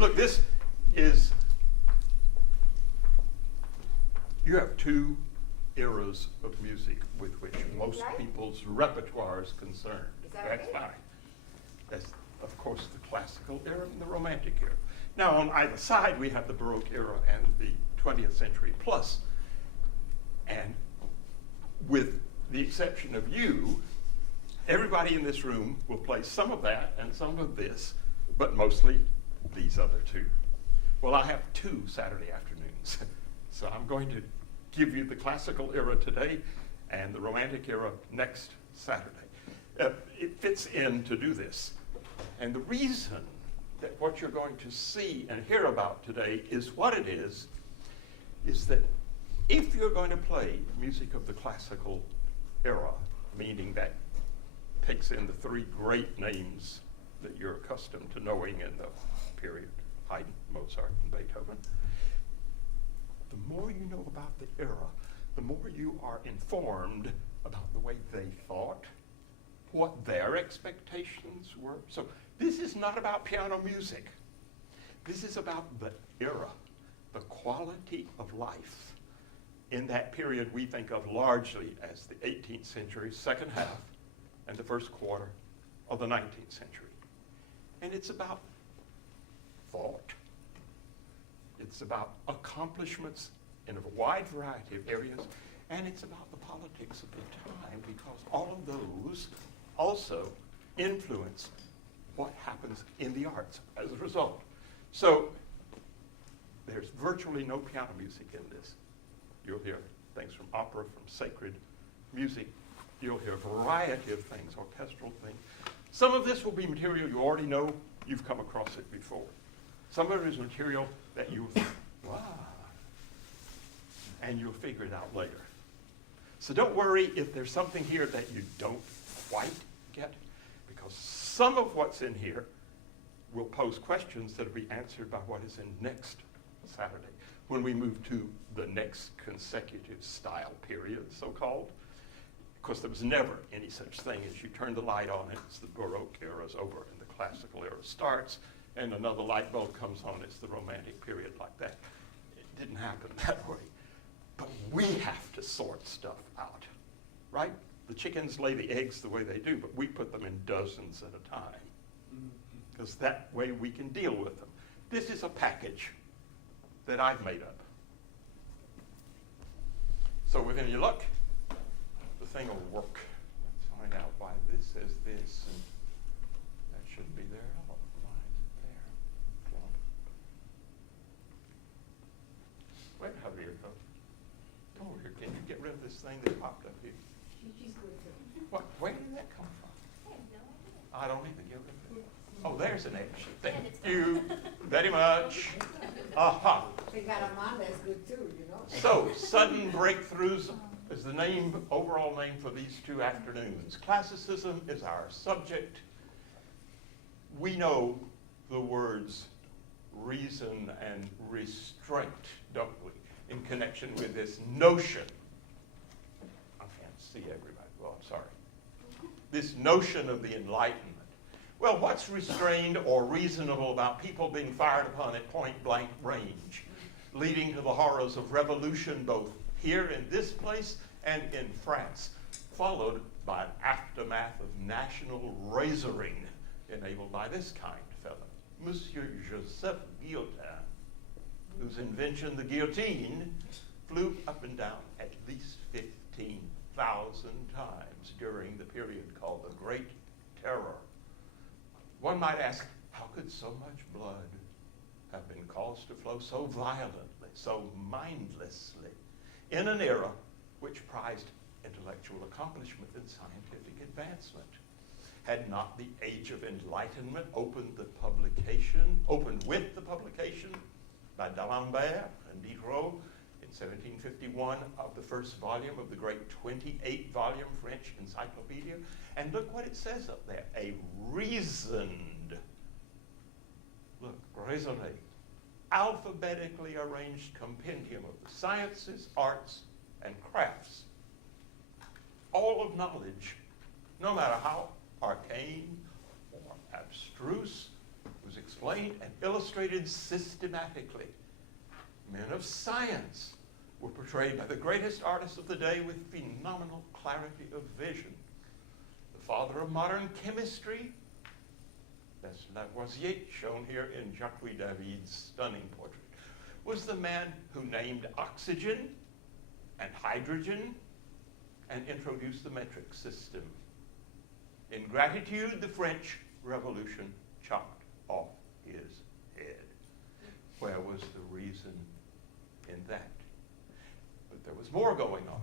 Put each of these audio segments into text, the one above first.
Look, this is, you have two eras of music with which most people's repertoire is concerned. Is that That's okay? fine. That's, of course, the classical era and the romantic era. Now, on either side, we have the Baroque era and the 20th century plus. And with the exception of you, everybody in this room will play some of that and some of this, but mostly these other two. Well, I have two Saturday afternoons, so I'm going to give you the classical era today and the romantic era next Saturday. It fits in to do this. And the reason that what you're going to see and hear about today is what it is that if you're going to play music of the classical era, meaning that takes in the three great names that you're accustomed to knowing in the period, Haydn, Mozart, and Beethoven, the more you know about the era, the more you are informed about the way they thought, what their expectations were. So this is not about piano music. This is about the era, the quality of life. In that period we think of largely as the 18th century, second half, and the first quarter of the 19th century. And it's about thought. It's about accomplishments in a wide variety of areas, and it's about the politics of the time, because all of those also influence what happens in the arts as a result. So there's virtually no piano music in this. You'll hear things from opera, from sacred music. You'll hear a variety of things, orchestral things. Some of this will be material you already know. You've come across it before. Some of it is material that you think, wow, and you'll figure it out later. So don't worry if there's something here that you don't quite get, because some of what's in here will pose questions that will be answered by what is in next Saturday, when we move to the next consecutive style period, so-called. Of course, there was never any such thing as you turn the light on, it's the Baroque era is over and the classical era starts, and another light bulb comes on, it's the romantic period like that. It didn't happen that way. But we have to sort stuff out, right? The chickens lay the eggs the way they do, but we put them in dozens at a time, because that way we can deal with them. This is a package that I've made up. So with any luck, the thing will work. Let's find out why this says this, and that shouldn't be there at all. Why is it there? Wait, how do you go? Come over here. Can you get rid of this thing that popped up here? She's good too. What? Where did that come from? I don't even give it. Oh, there's an extra. Thank you very much. Aha. They got Amanda is good too, you know. So, sudden breakthroughs is the name, overall name for these two afternoons. Classicism is our subject. We know the words reason and restraint, don't we, in connection with this notion. I can't see everybody. Well, I'm sorry. This notion of the Enlightenment. Well, what's restrained or reasonable about people being fired upon at point-blank range, leading to the horrors of revolution both here in this place and in France, followed by an aftermath of national razoring enabled by this kind fellow, Monsieur Joseph Guillotin, whose invention, the guillotine, flew up and down at least 15,000 times during the period called the Great Terror. One might ask, how could so much blood have been caused to flow so violently, so mindlessly, in an era which prized intellectual accomplishment and scientific advancement? Had not the Age of Enlightenment opened with the publication by D'Alembert and Diderot in 1751 of the first volume of the great 28-volume French encyclopedia? And look what it says up there, a reasoned, look, raisonné, alphabetically arranged compendium of the sciences, arts, and crafts. All of knowledge, no matter how arcane or abstruse, was explained explained and illustrated systematically. Men of science were portrayed by the greatest artists of the day with phenomenal clarity of vision. The father of modern chemistry, that's Lavoisier, shown here in Jacques David's stunning portrait, was the man who named oxygen and hydrogen and introduced the metric system. In gratitude, the French Revolution chopped off his head. Where was the reason in that? But there was more going on.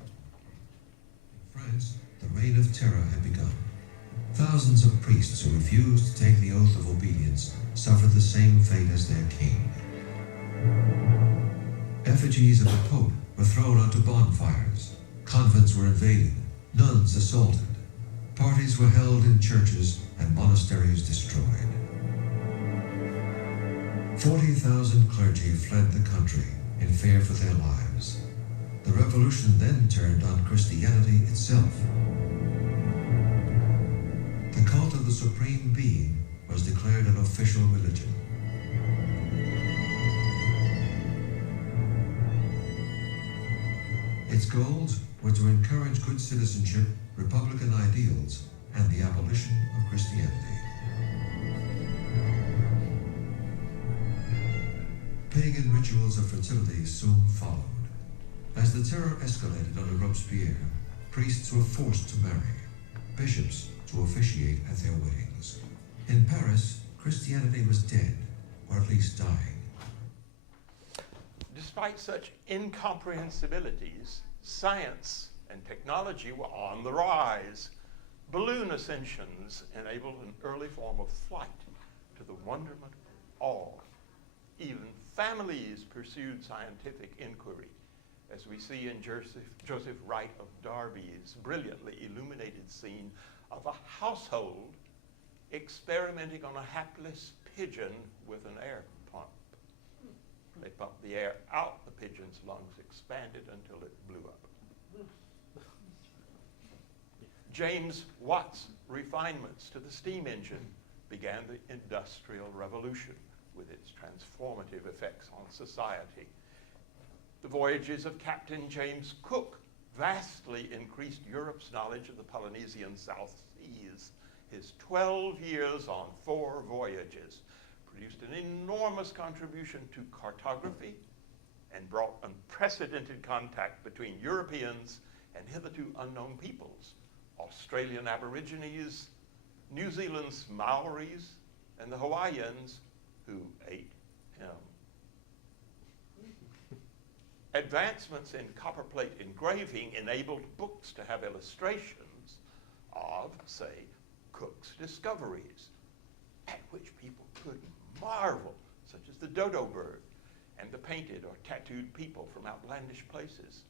In France, the reign of terror had begun. Thousands of priests who refused to take the oath of obedience suffered the same fate as their king. Effigies of the Pope were thrown onto bonfires. Convents were invaded, nuns assaulted. Parties were held in churches and monasteries destroyed. 40,000 clergy fled the country in fear for their lives. The revolution then turned on Christianity itself. The cult of the Supreme Being was declared an official religion. Its goals were to encourage good citizenship, republican ideals, and the abolition of Christianity. Pagan rituals of fertility soon followed. As the terror escalated under Robespierre, priests were forced to marry, bishops to officiate at their weddings. In Paris, Christianity was dead, or at least dying. Despite such incomprehensibilities, science and technology were on the rise. Balloon ascensions enabled an early form of flight to the wonderment of all. Even families pursued scientific inquiry, as we see in Joseph Wright of Derby's brilliantly illuminated scene of a household experimenting on a hapless pigeon with an air pump. They pumped the air out, the pigeon's lungs expanded until it blew up. James Watt's refinements to the steam engine began the Industrial Revolution with its transformative effects on society. The voyages of Captain James Cook vastly increased Europe's knowledge of the Polynesian South Seas. His 12 years on 4 voyages produced an enormous contribution to cartography and brought unprecedented contact between Europeans and hitherto unknown peoples, Australian Aborigines, New Zealand's Maoris, and the Hawaiians who ate him. Advancements in copperplate engraving enabled books to have illustrations of, say, Cook's discoveries, at which people could marvel, such as the dodo bird and the painted or tattooed people from outlandish places.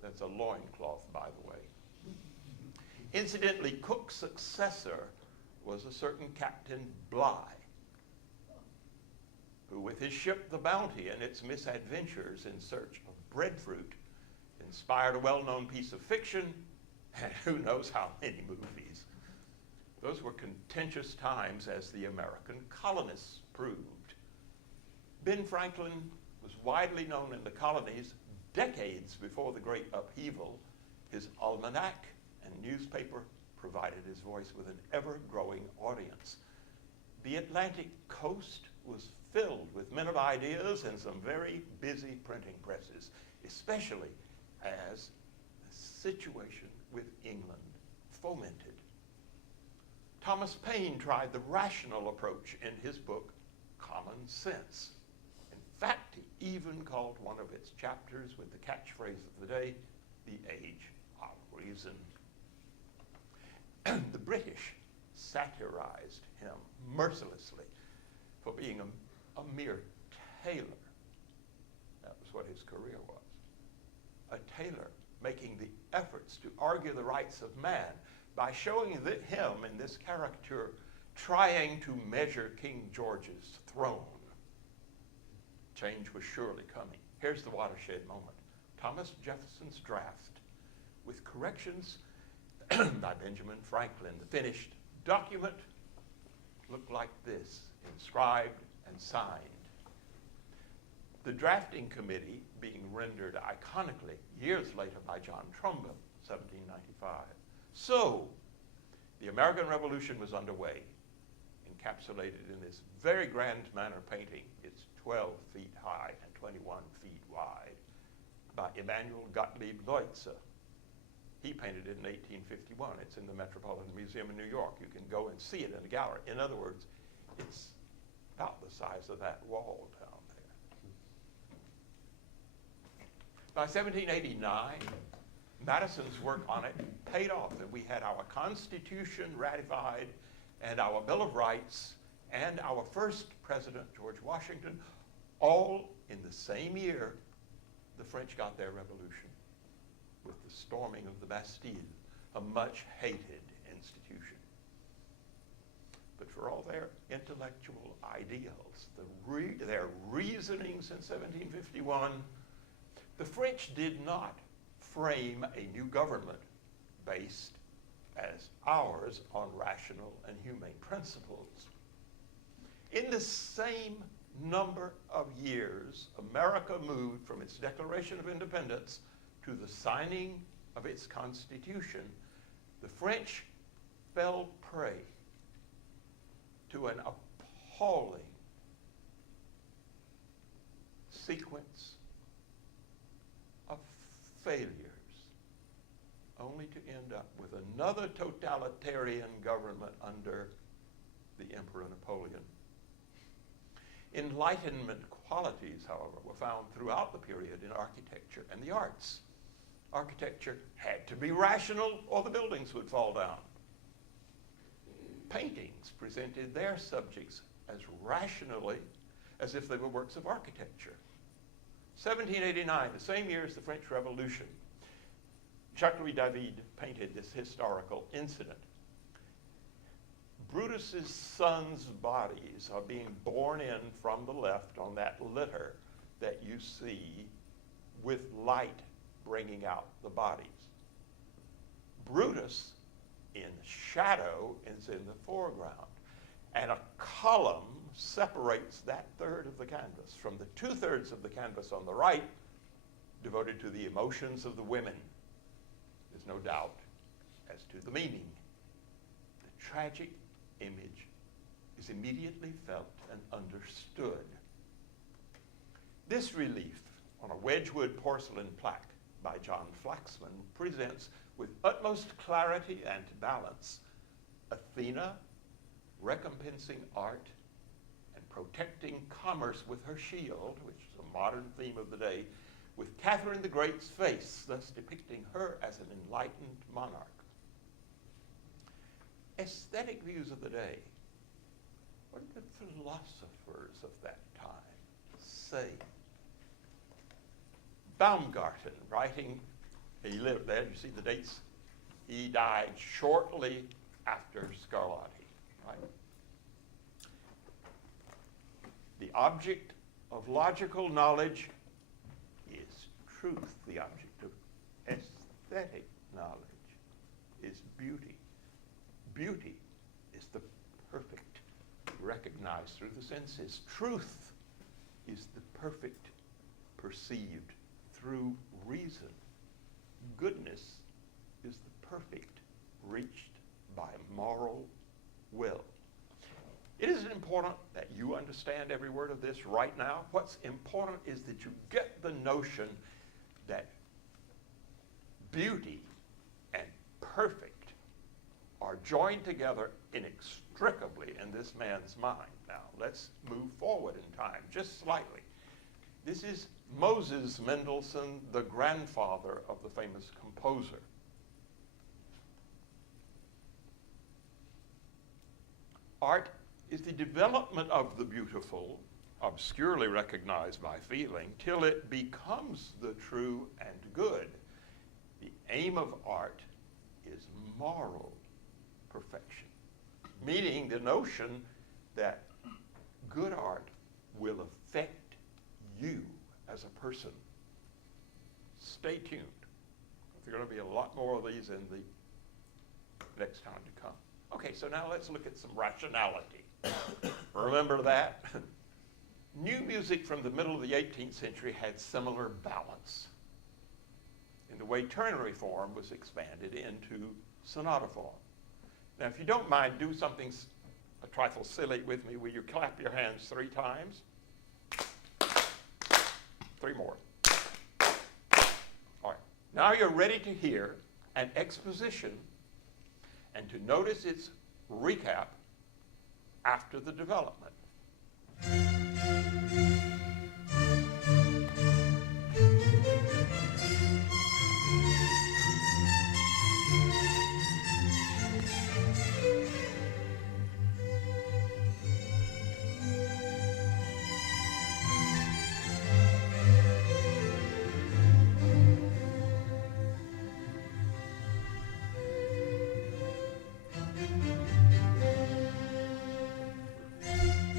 That's a loincloth, by the way. Incidentally, Cook's successor was a certain Captain Bligh, who with his ship the Bounty and its misadventures in search of breadfruit inspired a well-known piece of fiction and who knows how many movies. Those were contentious times, as the American colonists proved. Ben Franklin was widely known in the colonies decades before the Great Upheaval. His almanac and newspaper provided his voice with an ever-growing audience. The Atlantic coast was filled with men of ideas and some very busy printing presses, especially as the situation with England fomented. Thomas Paine tried the rational approach in his book, Common Sense. In fact, he even called one of its chapters with the catchphrase of the day, the Age of Reason. The British satirized him mercilessly for being a mere tailor. That was what his career was. A tailor making the efforts to argue the rights of man by showing him in this caricature trying to measure King George's throne. Change was surely coming. Here's the watershed moment. Thomas Jefferson's draft, with corrections by Benjamin Franklin. The finished document looked like this, inscribed and signed. The drafting committee being rendered iconically years later by John Trumbull, 1795. So, the American Revolution was underway, encapsulated in this very grand manner painting. It's 12 feet high and 21 feet wide by Emanuel Gottlieb Leutze. He painted it in 1851. It's in the Metropolitan Museum in New York. You can go and see it in the gallery. In other words, it's about the size of that wall down there. By 1789, Madison's work on it paid off, and we had our Constitution ratified and our Bill of Rights and our first president, George Washington, all in the same year the French got their revolution with the storming of the Bastille, a much hated institution. But for all their intellectual ideals, their reasonings in 1751, the French did not frame a new government based as ours on rational and humane principles. In the same number of years, America moved from its Declaration of Independence to the signing of its Constitution. The French fell prey to an appalling sequence of failures, only to end up with another totalitarian government under the Emperor Napoleon. Enlightenment qualities, however, were found throughout the period in architecture and the arts. Architecture had to be rational or the buildings would fall down. Paintings presented their subjects as rationally as if they were works of architecture. 1789, the same year as the French Revolution, Jacques-Louis David painted this historical incident. Brutus's sons' bodies are being borne in from the left on that litter that you see with light bringing out the bodies. Brutus, in shadow, is in the foreground, and a column separates that third of the canvas from the 2/3 of the canvas on the right, devoted to the emotions of the women. There's no doubt as to the meaning. The tragic image is immediately felt and understood. This relief on a Wedgwood porcelain plaque by John Flaxman presents with utmost clarity and balance Athena recompensing art and protecting commerce with her shield, which is a modern theme of the day, with Catherine the Great's face, thus depicting her as an enlightened monarch. Aesthetic views of the day. What did the philosophers of that time say? Baumgarten, writing, he lived there, you see the dates, he died shortly after Scarlatti, right? The object of logical knowledge is truth. The object of aesthetic knowledge is beauty. Beauty is the perfect, recognized through the senses. Truth is the perfect, perceived through reason. Goodness is the perfect, reached by moral will. It isn't important that you understand every word of this right now. What's important is that you get the notion that beauty and perfect are joined together inextricably in this man's mind. Now, let's move forward in time just slightly. This is Moses Mendelssohn, the grandfather of the famous composer. Art is the development of the beautiful, obscurely recognized by feeling, till it becomes the true and good. The aim of art is moral perfection, meaning the notion that good art will affect you as a person. Stay tuned. There are going to be a lot more of these in the next time to come. Okay, so now let's look at some rationality. Remember that? New music from the middle of the 18th century had similar balance in the way ternary form was expanded into sonata form. Now, if you don't mind, do something a trifle silly with me. Will you clap your hands 3 times? 3 more. All right. Now you're ready to hear an exposition and to notice its recap after the development.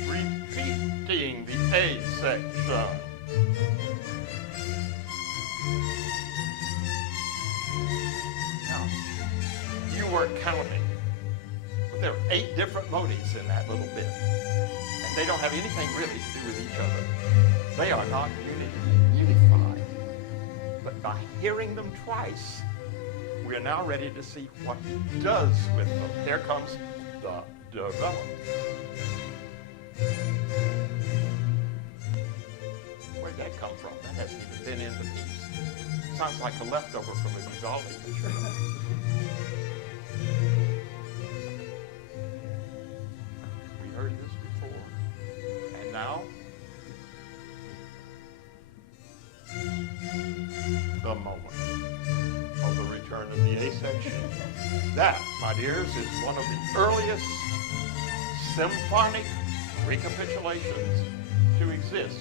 Repeating the A section. Now, you weren't counting, but there are 8 different motives in that little bit. And they don't have anything really to do with each other. They are not unified. But by hearing them twice, we are now ready to see what he does with them. Here comes the development. Where'd that come from? That hasn't even been in the piece. Sounds like a leftover from a Vivaldi concerto. We heard this before. And now, the moment of the return of the A section. That, my dears, is one of the earliest symphonic recapitulations to exist.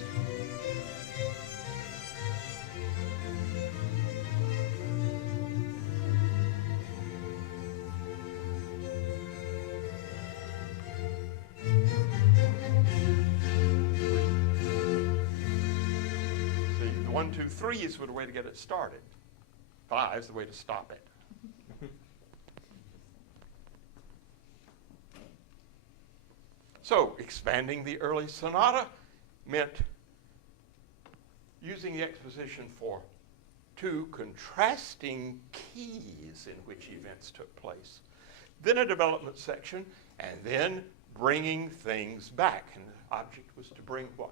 See, the 1, 2, 3s were the way to get it started. 5 is the way to stop it. So, expanding the early sonata meant using the exposition for 2 contrasting keys in which events took place. Then a development section, and then bringing things back. And the object was to bring what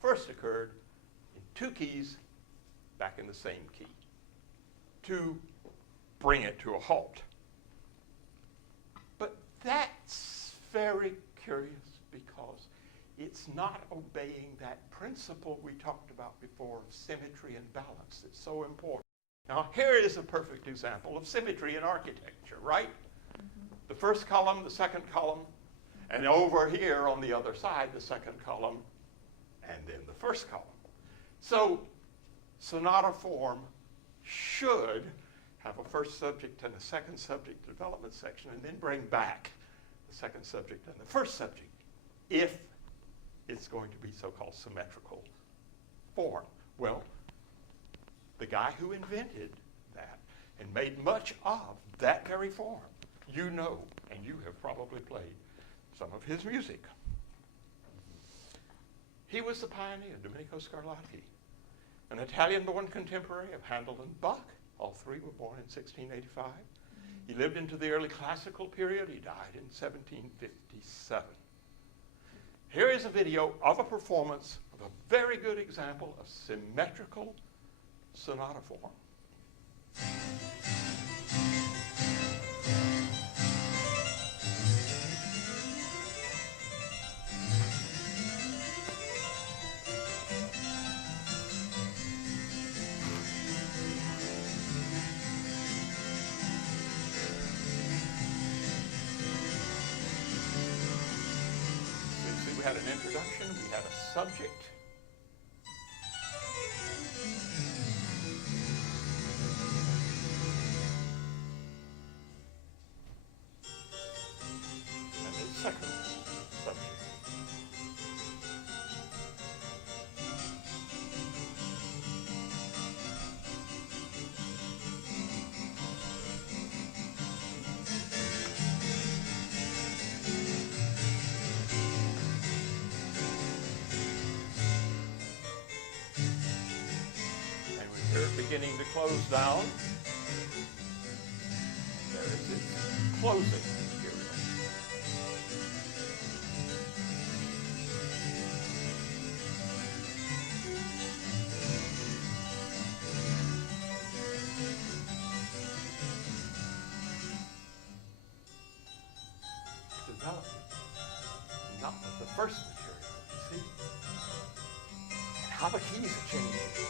first occurred in 2 keys back in the same key, to bring it to a halt. But that's very curious because it's not obeying that principle we talked about before of symmetry and balance. It's so important. Now, here is a perfect example of symmetry in architecture, right? The first column, the second column, and over here on the other side, the second column, and then the first column. So, sonata form should have a first subject and a second subject development section, and then bring back the second subject and the first subject, if it's going to be so-called symmetrical form. Well, the guy who invented that and made much of that very form, you know, and you have probably played some of his music. He was the pioneer, Domenico Scarlatti, an Italian-born contemporary of Handel and Bach. All 3 were born in 1685. He lived into the early classical period. He died in 1757. Here is a video of a performance of a very good example of symmetrical sonata form. We had an introduction, we had a subject. And a second subject. beginning to close down. There is its closing material. Development, not with the first material, you see? And how the keys are changing.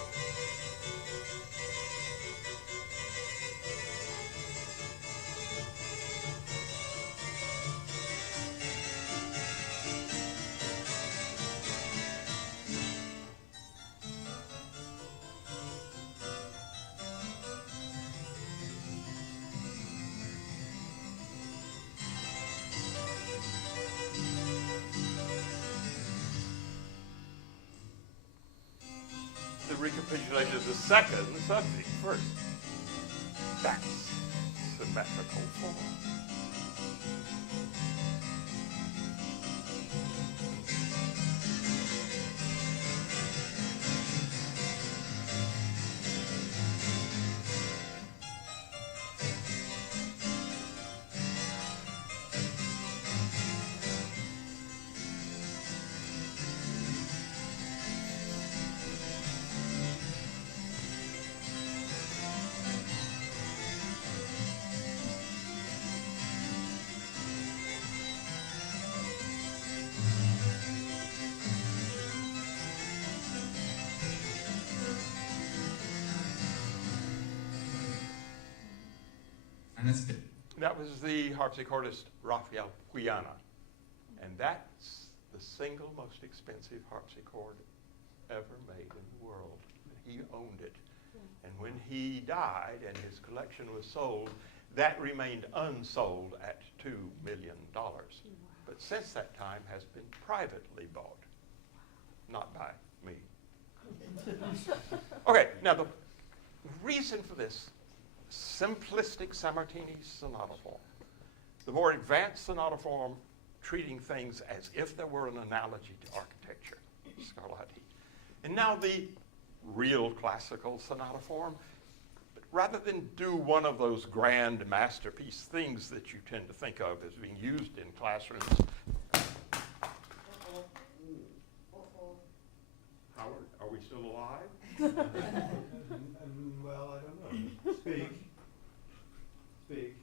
Recapitulated the second subject first. That's symmetrical form. And that's it. That was the harpsichordist Raphael Puiana. And that's the single most expensive harpsichord ever made in the world. He owned it. And when he died and his collection was sold, that remained unsold at $2 million. But since that time has been privately bought, not by me. Okay, now the reason for this simplistic Sammartini sonata form, the more advanced sonata form treating things as if there were an analogy to architecture, Scarlatti. And now the real classical sonata form, but rather than do one of those grand masterpiece things that you tend to think of as being used in classrooms. Howard, are we still alive? Well, I don't know. Speak. Speak.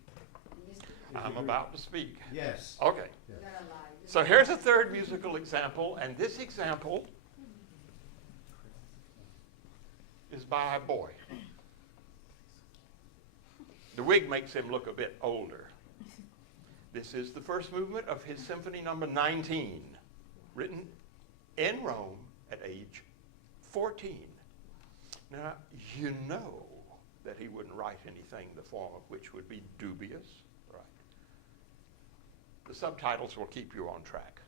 I'm about to speak. Yes. Okay. You're not alive. So here's a third musical example, and this example is by a boy. The wig makes him look a bit older. This is the first movement of his Symphony Number 19, written in Rome at age 14. Now, you know that he wouldn't write anything the form of which would be dubious, right? The subtitles will keep you on track.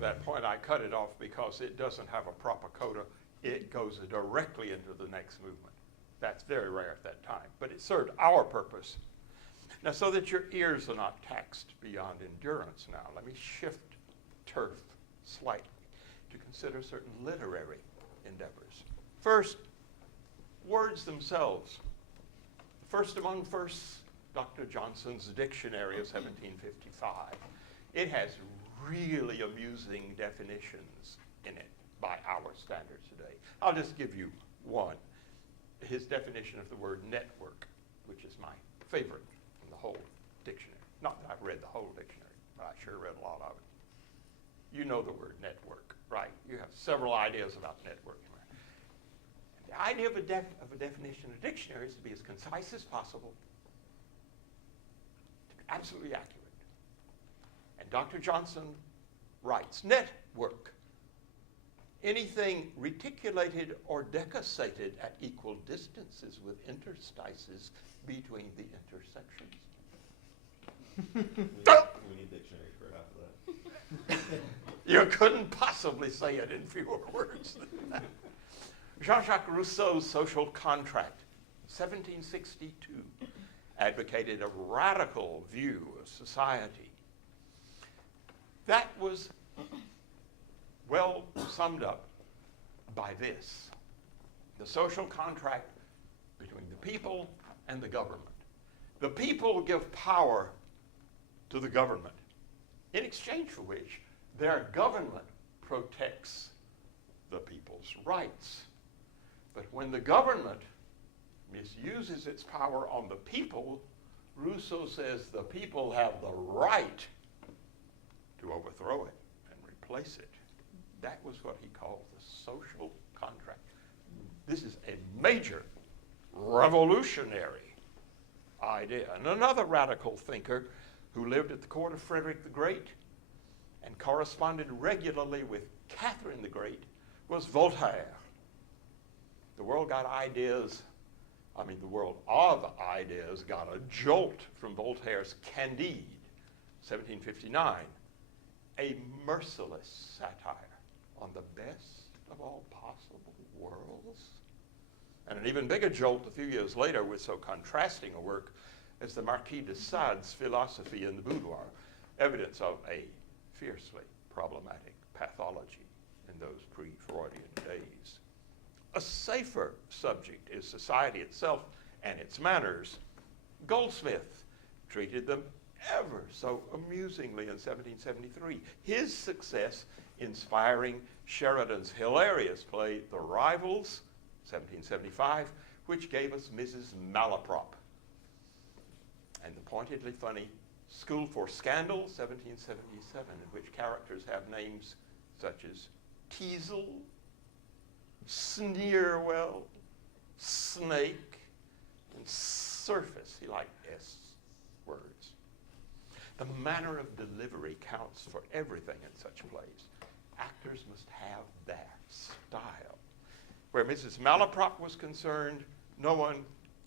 have that point. I cut it off because it doesn't have a proper coda. It goes directly into the next movement. That's very rare at that time, but it served our purpose. Now, so that your ears are not taxed beyond endurance now, let me shift turf slightly to consider certain literary endeavors. First, words themselves. First among firsts, Dr. Johnson's Dictionary of 1755. It has really amusing definitions in it by our standards today. I'll just give you one. His definition of the word network, which is my favorite in the whole dictionary. Not that I've read the whole dictionary, but I sure read a lot of it. You know the word network, right? You have several ideas about networking. And the idea of a definition of a dictionary is to be as concise as possible, to be absolutely accurate. And Dr. Johnson writes, network, anything reticulated or decussated at equal distances with interstices between the intersections. We need dictionary for half of that. You couldn't possibly say it in fewer words than that. Jean-Jacques Rousseau's Social Contract, 1762, advocated a radical view of society. That was well summed up by this: the social contract between the people and the government. The people give power to the government, in exchange for which their government protects the people's rights. But when the government misuses its power on the people, Rousseau says the people have the right to overthrow it and replace it. That was what he called the social contract. This is a major revolutionary idea. And another radical thinker who lived at the court of Frederick the Great and corresponded regularly with Catherine the Great was Voltaire. The world of ideas got a jolt from Voltaire's Candide, 1759, a merciless satire on the best of all possible worlds. And an even bigger jolt a few years later with so contrasting a work as the Marquis de Sade's Philosophy in the Boudoir, evidence of a fiercely problematic pathology in those pre-Freudian days. A safer subject is society itself and its manners. Goldsmith treated them ever so amusingly in 1773. His success inspiring Sheridan's hilarious play, The Rivals, 1775, which gave us Mrs. Malaprop. And the pointedly funny School for Scandal, 1777, in which characters have names such as Teasel, Sneerwell, Snake, and Surface. He liked S words. The manner of delivery counts for everything in such plays. Actors must have that style. Where Mrs. Malaprop was concerned, no one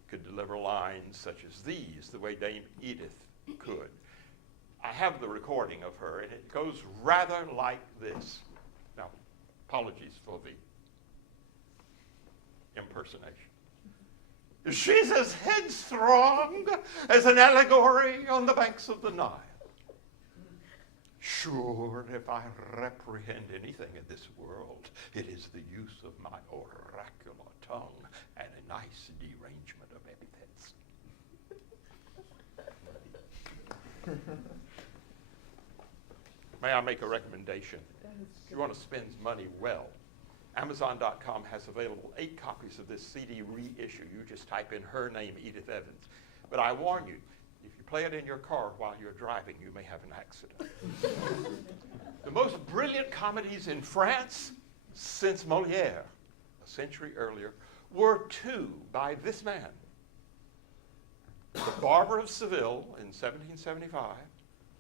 could deliver lines such as these the way Dame Edith could. I have the recording of her, and it goes rather like this. Now, apologies for the impersonation. She's as headstrong as an allegory on the banks of the Nile. Sure, if I reprehend anything in this world, it is the use of my oracular tongue and a nice derangement of epithets. May I make a recommendation? If you want to spend money well, Amazon.com has available 8 copies of this CD reissue. You just type in her name, Edith Evans. But I warn you, if you play it in your car while you're driving, you may have an accident. The most brilliant comedies in France since Molière, a century earlier, were 2 by this man. The Barber of Seville in 1775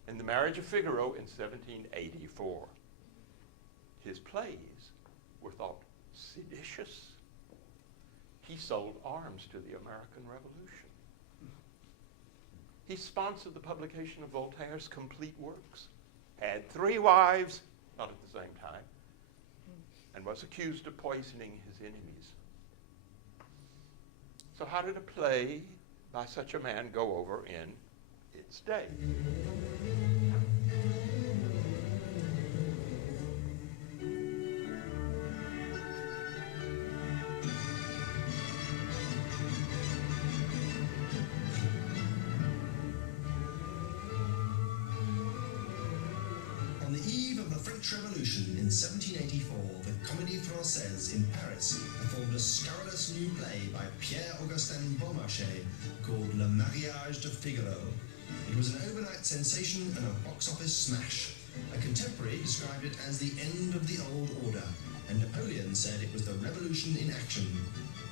and The Marriage of Figaro in 1784. His plays were thought seditious. He sold arms to the American Revolution. He sponsored the publication of Voltaire's complete works, had 3 wives not at the same time, and was accused of poisoning his enemies. So how did a play by such a man go over in its day? On the eve of the French Revolution in 1784, the Comédie Française in Paris performed a scurrilous new play by Pierre-Augustin Beaumarchais called Le Mariage de Figaro. It was an overnight sensation and a box office smash. A contemporary described it as the end of the old order, and Napoleon said it was the revolution in action.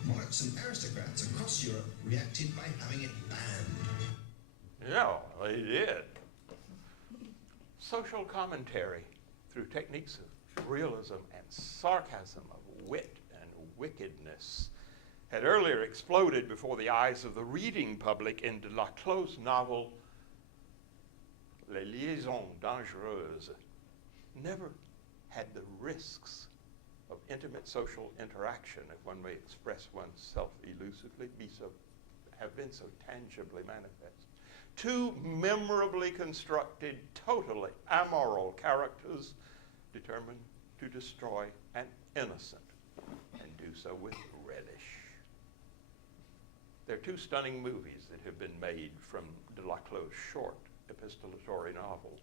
Monarchs and aristocrats across Europe reacted by having it banned. Yeah, they did. Social commentary through techniques of realism and sarcasm, of wit and wickedness, had earlier exploded before the eyes of the reading public in de Laclos' novel Les Liaisons Dangereuses. Never had the risks of intimate social interaction, if one may express oneself elusively, have been so tangibly manifest. Two memorably constructed, totally amoral characters determined to destroy an innocent, and do so with relish. There are two stunning movies that have been made from de Laclos' short epistolatory novel.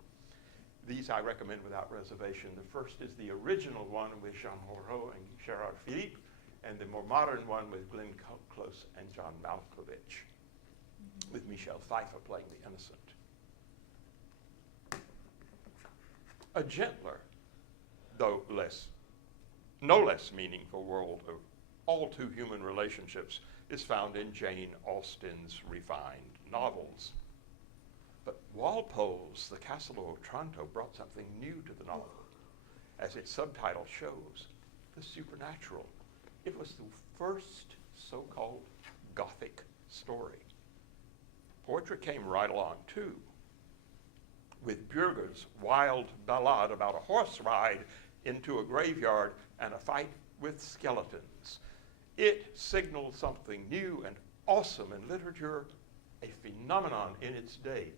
These I recommend without reservation. The first is the original one with Jean Moreau and Gérard Philippe, and the more modern one with Glenn Close and John Malkovich, with Michelle Pfeiffer playing the innocent. A gentler, though no less meaningful world of all too human relationships is found in Jane Austen's refined novels. But Walpole's The Castle of Otranto brought something new to the novel. As its subtitle shows, the supernatural. It was the first so-called Gothic story. Poetry came right along too, with Bürger's wild ballad about a horse ride into a graveyard and a fight with skeletons. It signaled something new and awesome in literature, a phenomenon in its day.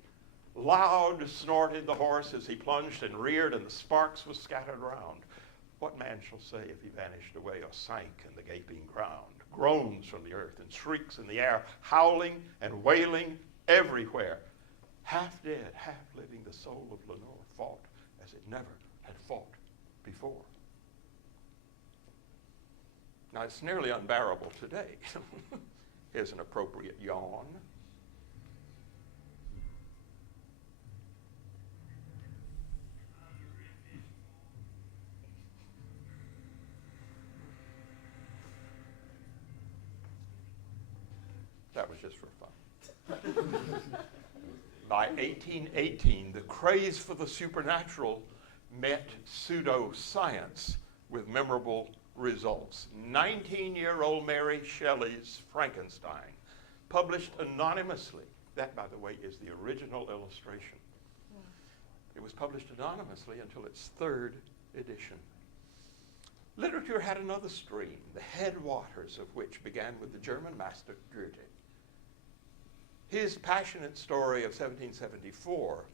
Loud snorted the horse as he plunged and reared, and the sparks were scattered around. What man shall say if he vanished away or sank in the gaping ground? Groans from the earth and shrieks in the air, howling and wailing everywhere. Half dead, half living, the soul of Lenore fought as it never had fought before. Now, it's nearly unbearable today. Here's an appropriate yawn. That was just for fun. By 1818, the craze for the supernatural met pseudoscience with memorable results. 19-year-old Mary Shelley's Frankenstein, published anonymously. That, by the way, is the original illustration. It was published anonymously until its third edition. Literature had another stream, the headwaters of which began with the German master Goethe. His passionate story of 1774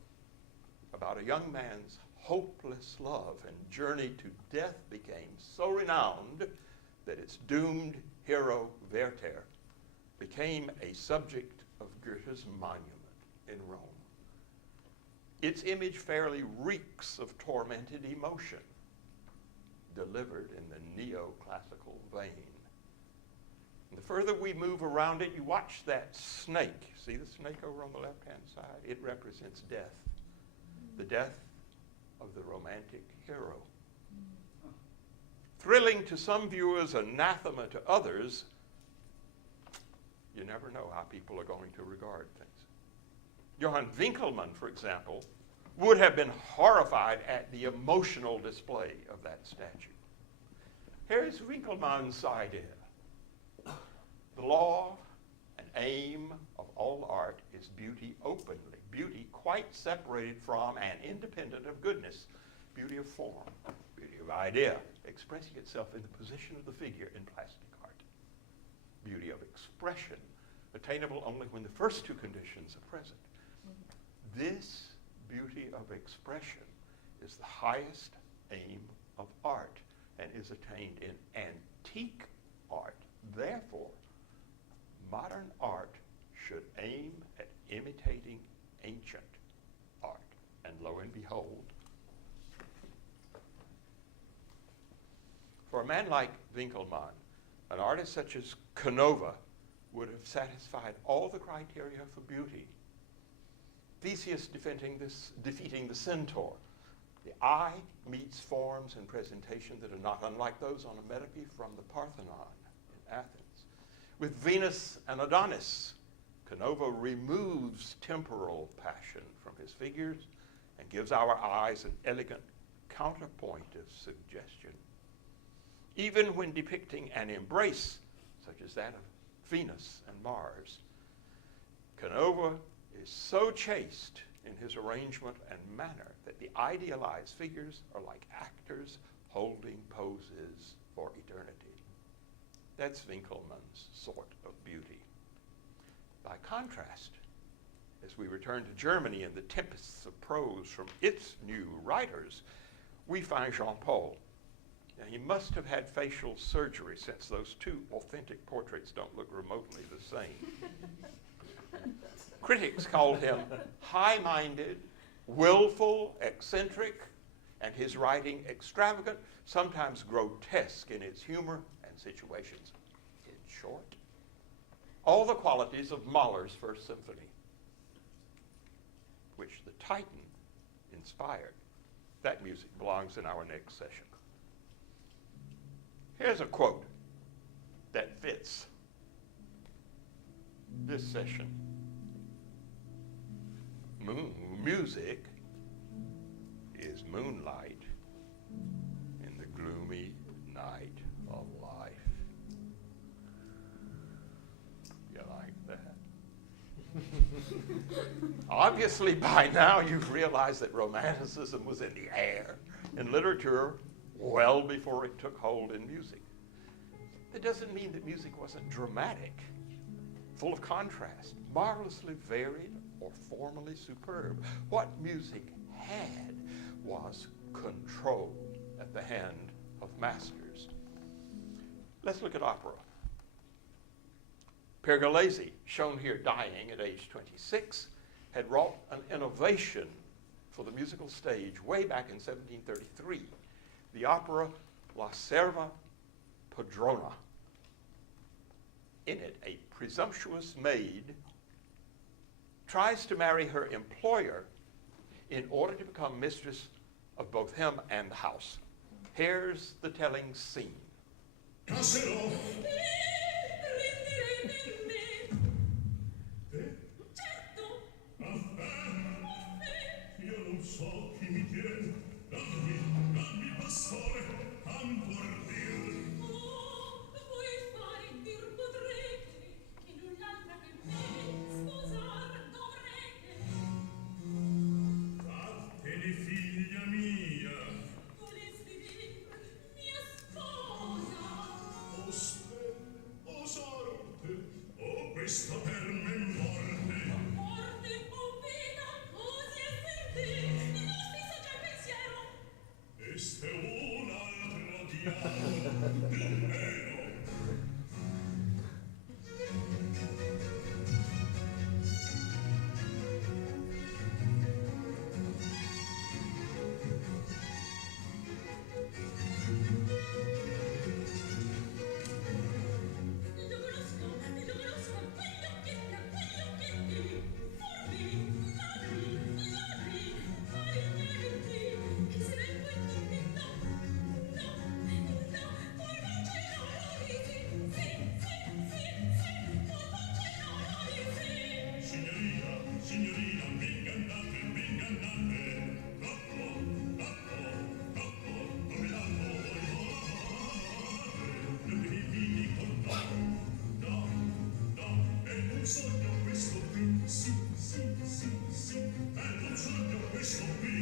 about a young man's hopeless love and journey to death became so renowned that its doomed hero Werther became a subject of Goethe's monument in Rome. Its image fairly reeks of tormented emotion, delivered in the neoclassical vein. And the further we move around it, you watch that snake. See the snake over on the left-hand side? It represents death, the death of the romantic hero. Thrilling to some viewers, anathema to others, you never know how people are going to regard things. Johann Winkelmann, for example, would have been horrified at the emotional display of that statue. Here's Winkelmann's idea. The law and aim of all art is beauty openly, beauty quite separated from and independent of goodness. beauty of form, beauty of idea, expressing itself in the position of the figure in plastic art. Beauty of expression, attainable only when the first two conditions are present. This beauty of expression is the highest aim of art and is attained in antique art. Therefore, modern art should aim at imitating ancient art. And lo and behold, for a man like Winkelmann, an artist such as Canova would have satisfied all the criteria for beauty. Theseus defeating the centaur. The eye meets forms and presentation that are not unlike those on a metope from the Parthenon in Athens. With Venus and Adonis, Canova removes temporal passion from his figures and gives our eyes an elegant counterpoint of suggestion. Even when depicting an embrace, such as that of Venus and Mars, Canova is so chaste in his arrangement and manner that the idealized figures are like actors holding poses for eternity. That's Winkelmann's sort of beauty. By contrast, as we return to Germany and the tempests of prose from its new writers, we find Jean-Paul. Now, he must have had facial surgery, since those two authentic portraits don't look remotely the same. Critics called him high-minded, willful, eccentric, and his writing extravagant, sometimes grotesque in its humor and situations. In short, all the qualities of Mahler's First Symphony, which the Titan inspired. That music belongs in our next session. Here's a quote that fits this session. Music is moonlight in the gloomy night of life. You like that? Obviously, by now you've realized that Romanticism was in the air in literature well before it took hold in music. That doesn't mean that music wasn't dramatic, full of contrast, marvelously varied, or formally superb. What music had was control at the hand of masters. Let's look at opera. Pergolesi, shown here dying at age 26, had wrought an innovation for the musical stage way back in 1733. The opera La Serva Padrona. In it, a presumptuous maid tries to marry her employer in order to become mistress of both him and the house. Here's the telling scene. Casero! Io non so chi mi tiene. Dammi pastore, ancor dir. Oh, vuoi fare dir potrete, che null'altra che me sposar dovrete. Vattene, figlia mia. Volesti dir mia sposa. O stelle, o sorte, o questa per me morte. Morte o vita, così è per te. Non fisso già il pensiero. Este un'altra diavolo, il meno. Lo conosco, quegli occhietti, furbi, ladri, maledenti, che se ne puoi no, poi non c'è no, sì, Signorina, m'ingannate, troppo, dove la vuoi volare? Non mi dico no, è un sogno questo qui, sì, è un sogno questo qui.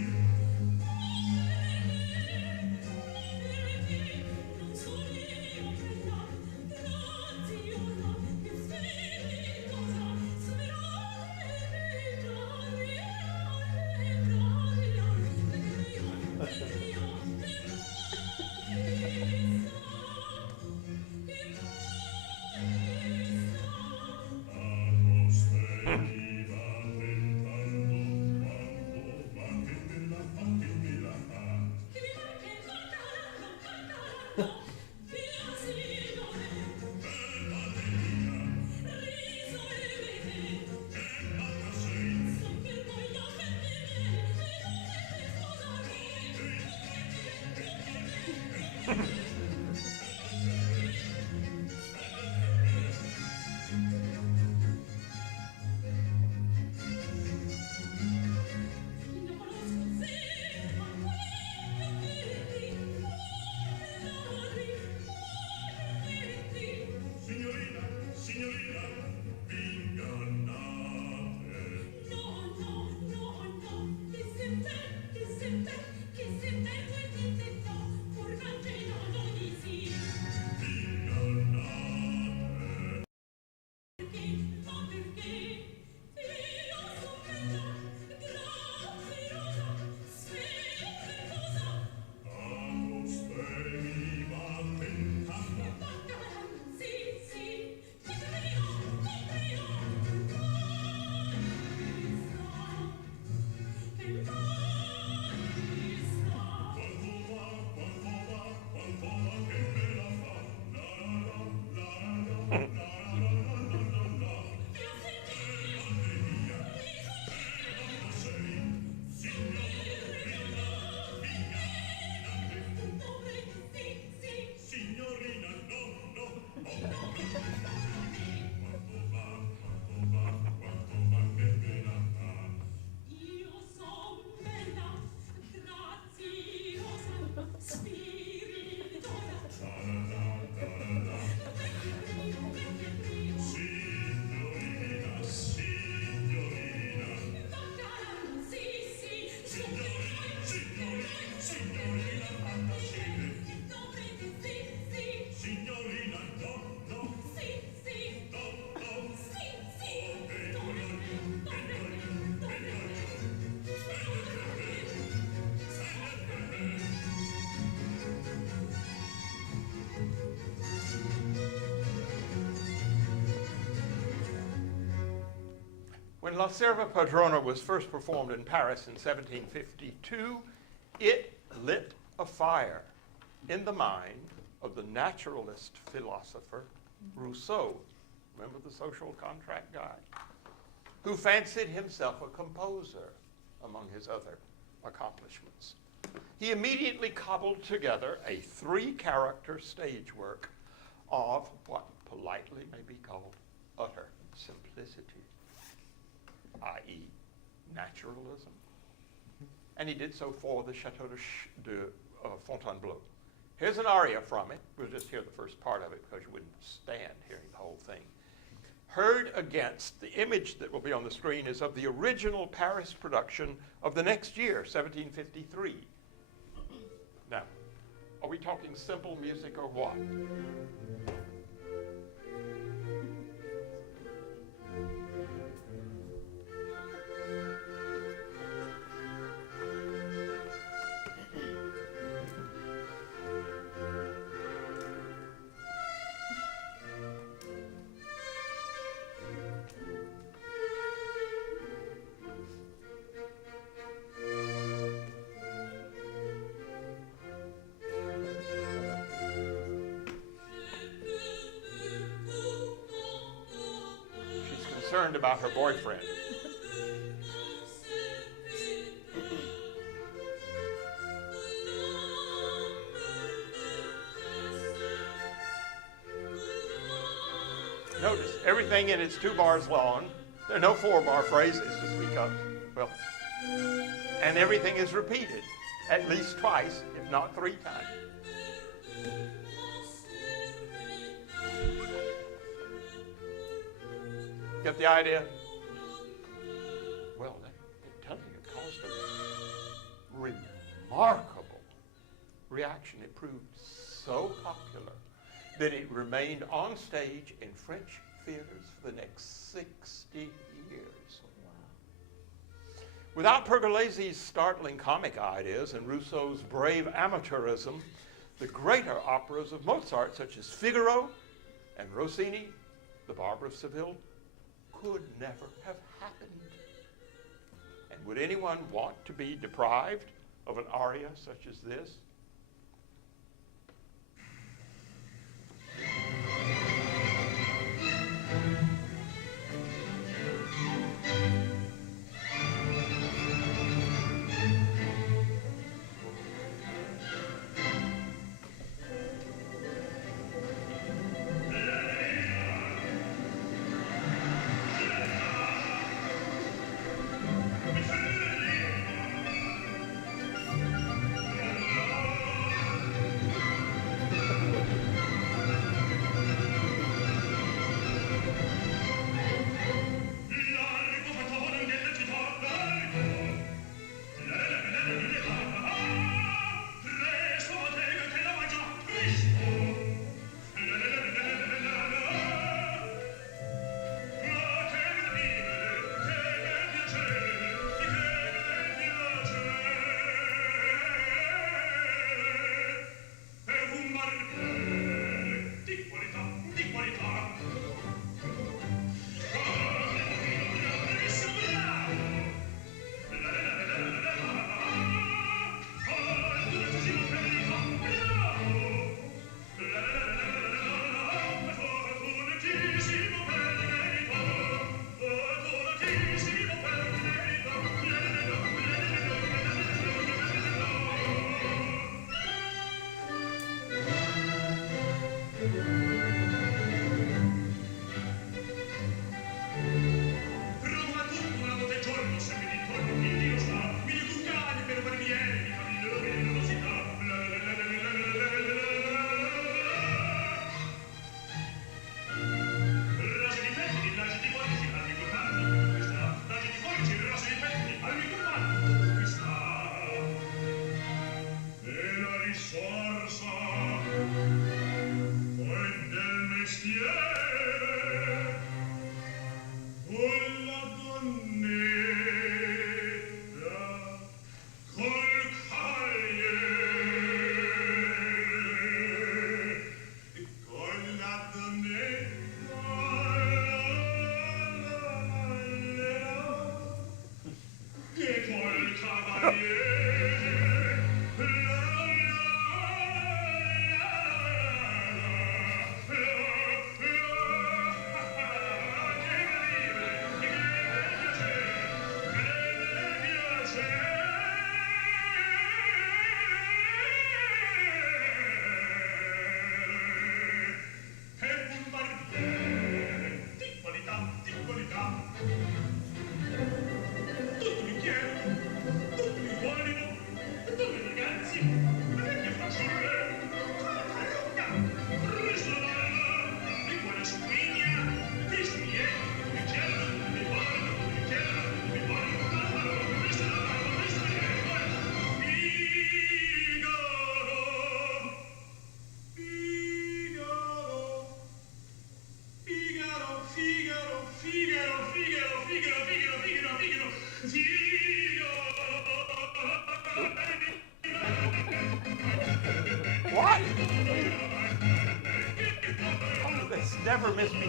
When La Serva Padrona was first performed in Paris in 1752, it lit a fire in the mind of the naturalist philosopher Rousseau, remember the social contract guy, who fancied himself a composer among his other accomplishments. He immediately cobbled together a 3-character stage work of what politely may be called utter simplicity, i.e. naturalism. And he did so for the Chateau de Fontainebleau. Here's an aria from it. We'll just hear the first part of it because you wouldn't stand hearing the whole thing. Heard against, the image that will be on the screen is of the original Paris production of the next year, 1753. Now, are we talking simple music or what? Concerned about her boyfriend. Notice, everything in it's 2 bars long. There are no 4-bar phrases just because, well, and everything is repeated at least twice, if not 3 times. Get the idea? Well, I'm telling you, it caused a remarkable reaction. It proved so popular that it remained on stage in French theaters for the next 60 years. Without Pergolesi's startling comic ideas and Rousseau's brave amateurism, the greater operas of Mozart, such as Figaro and Rossini, The Barber of Seville, could never have happened. And would anyone want to be deprived of an aria such as this?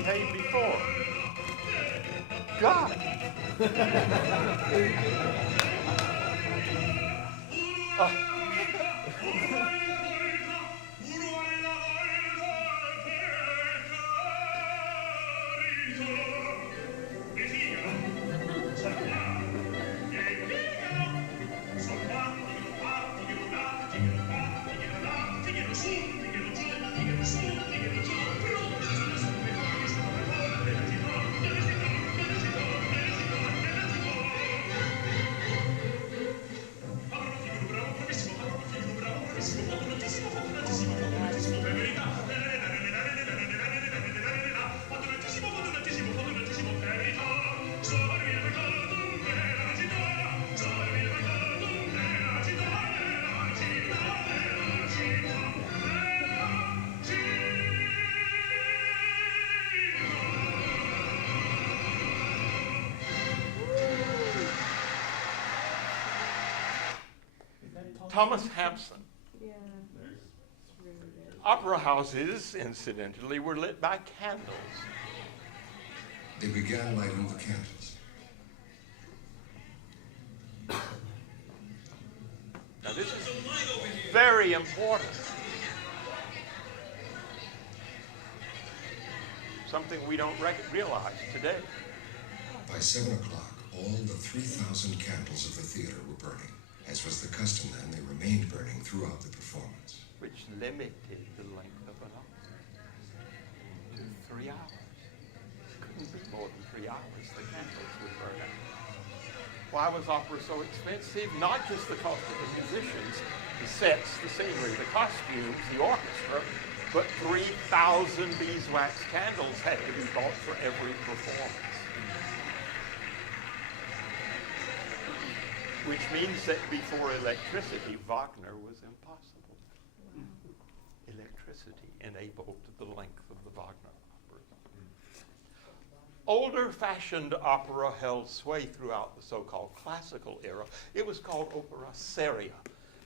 came before. God. Thomas Hampson. Yeah. Opera houses, incidentally, were lit by candles. They began lighting the candles. Now this is very important. Something we don't realize today. By 7 o'clock, all the 3,000 candles of the theater were burning. As was the custom then, they remained burning throughout the performance. Which limited the length of an opera to 3 hours. Couldn't be more than 3 hours the candles would burn out. Why was opera so expensive? Not just the cost of the musicians, the sets, the scenery, the costumes, the orchestra, but 3,000 beeswax candles had to be bought for every performance. Which means that before electricity, Wagner was impossible. Electricity enabled the length of the Wagner operas. Older-fashioned opera held sway throughout the so-called classical era. It was called opera seria,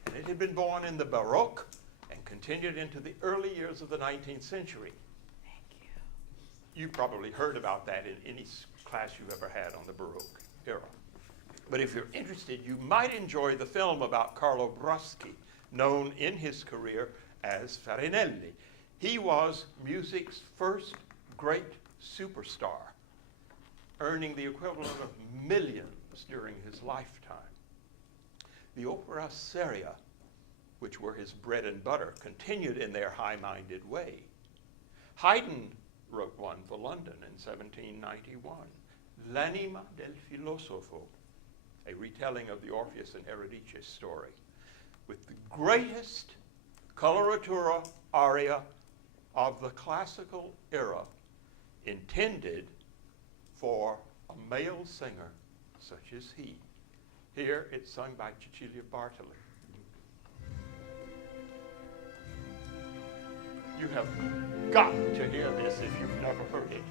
and it had been born in the Baroque and continued into the early years of the 19th century. Thank you. You probably heard about that in any class you've ever had on the Baroque era. But if you're interested, you might enjoy the film about Carlo Bruschi, known in his career as Farinelli. He was music's first great superstar, earning the equivalent of millions during his lifetime. The opera seria, which were his bread and butter, continued in their high-minded way. Haydn wrote one for London in 1791, L'anima del filosofo, a retelling of the Orpheus and Eurydice story, with the greatest coloratura aria of the classical era, intended for a male singer such as he. Here it's sung by Cecilia Bartoli. You have got to hear this if you've never heard it.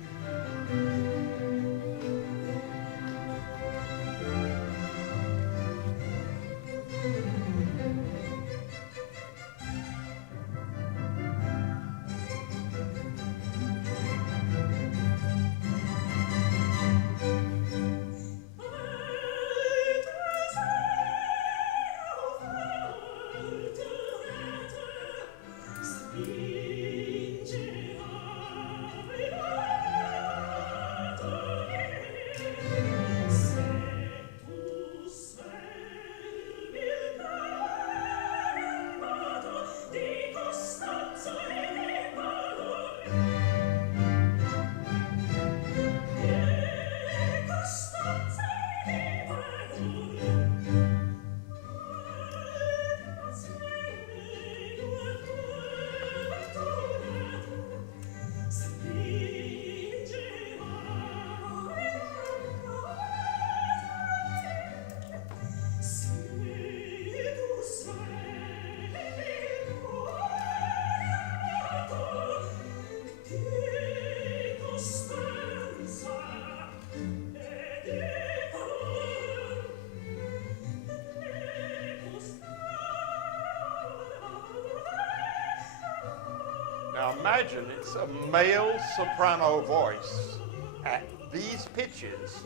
imagine it's a male soprano voice at these pitches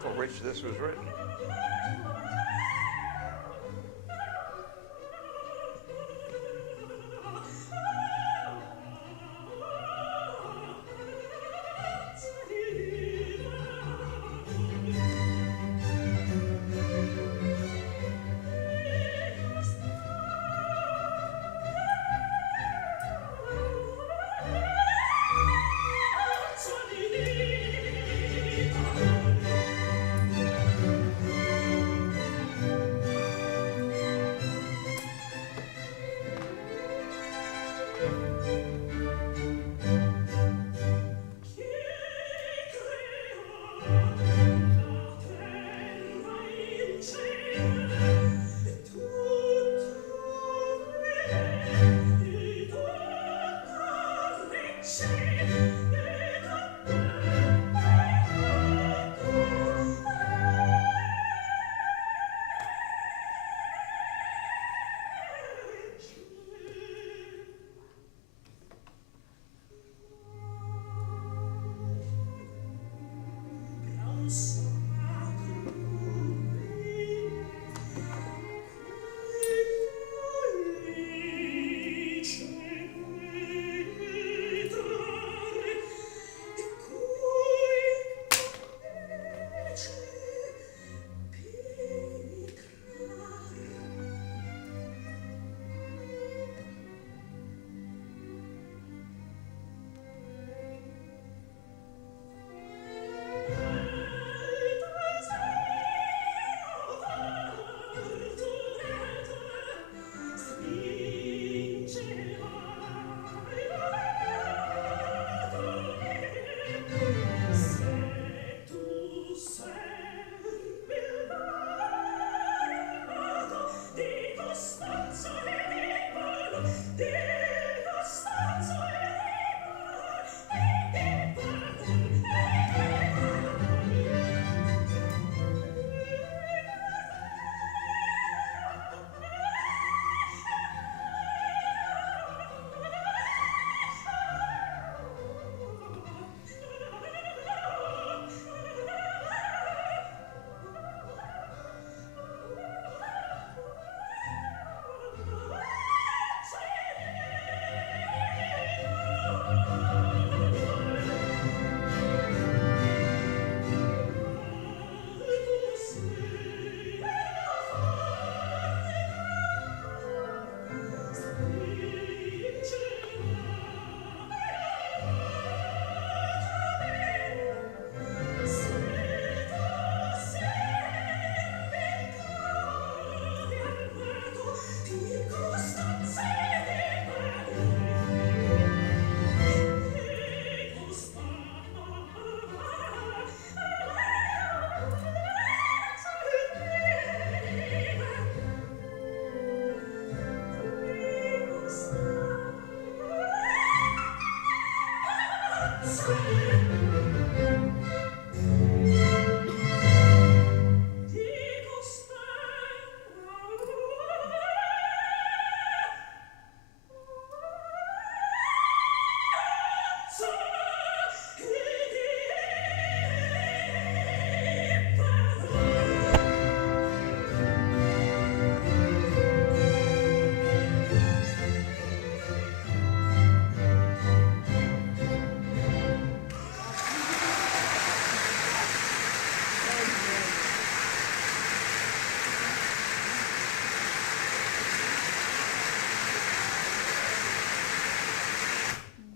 for which this was written.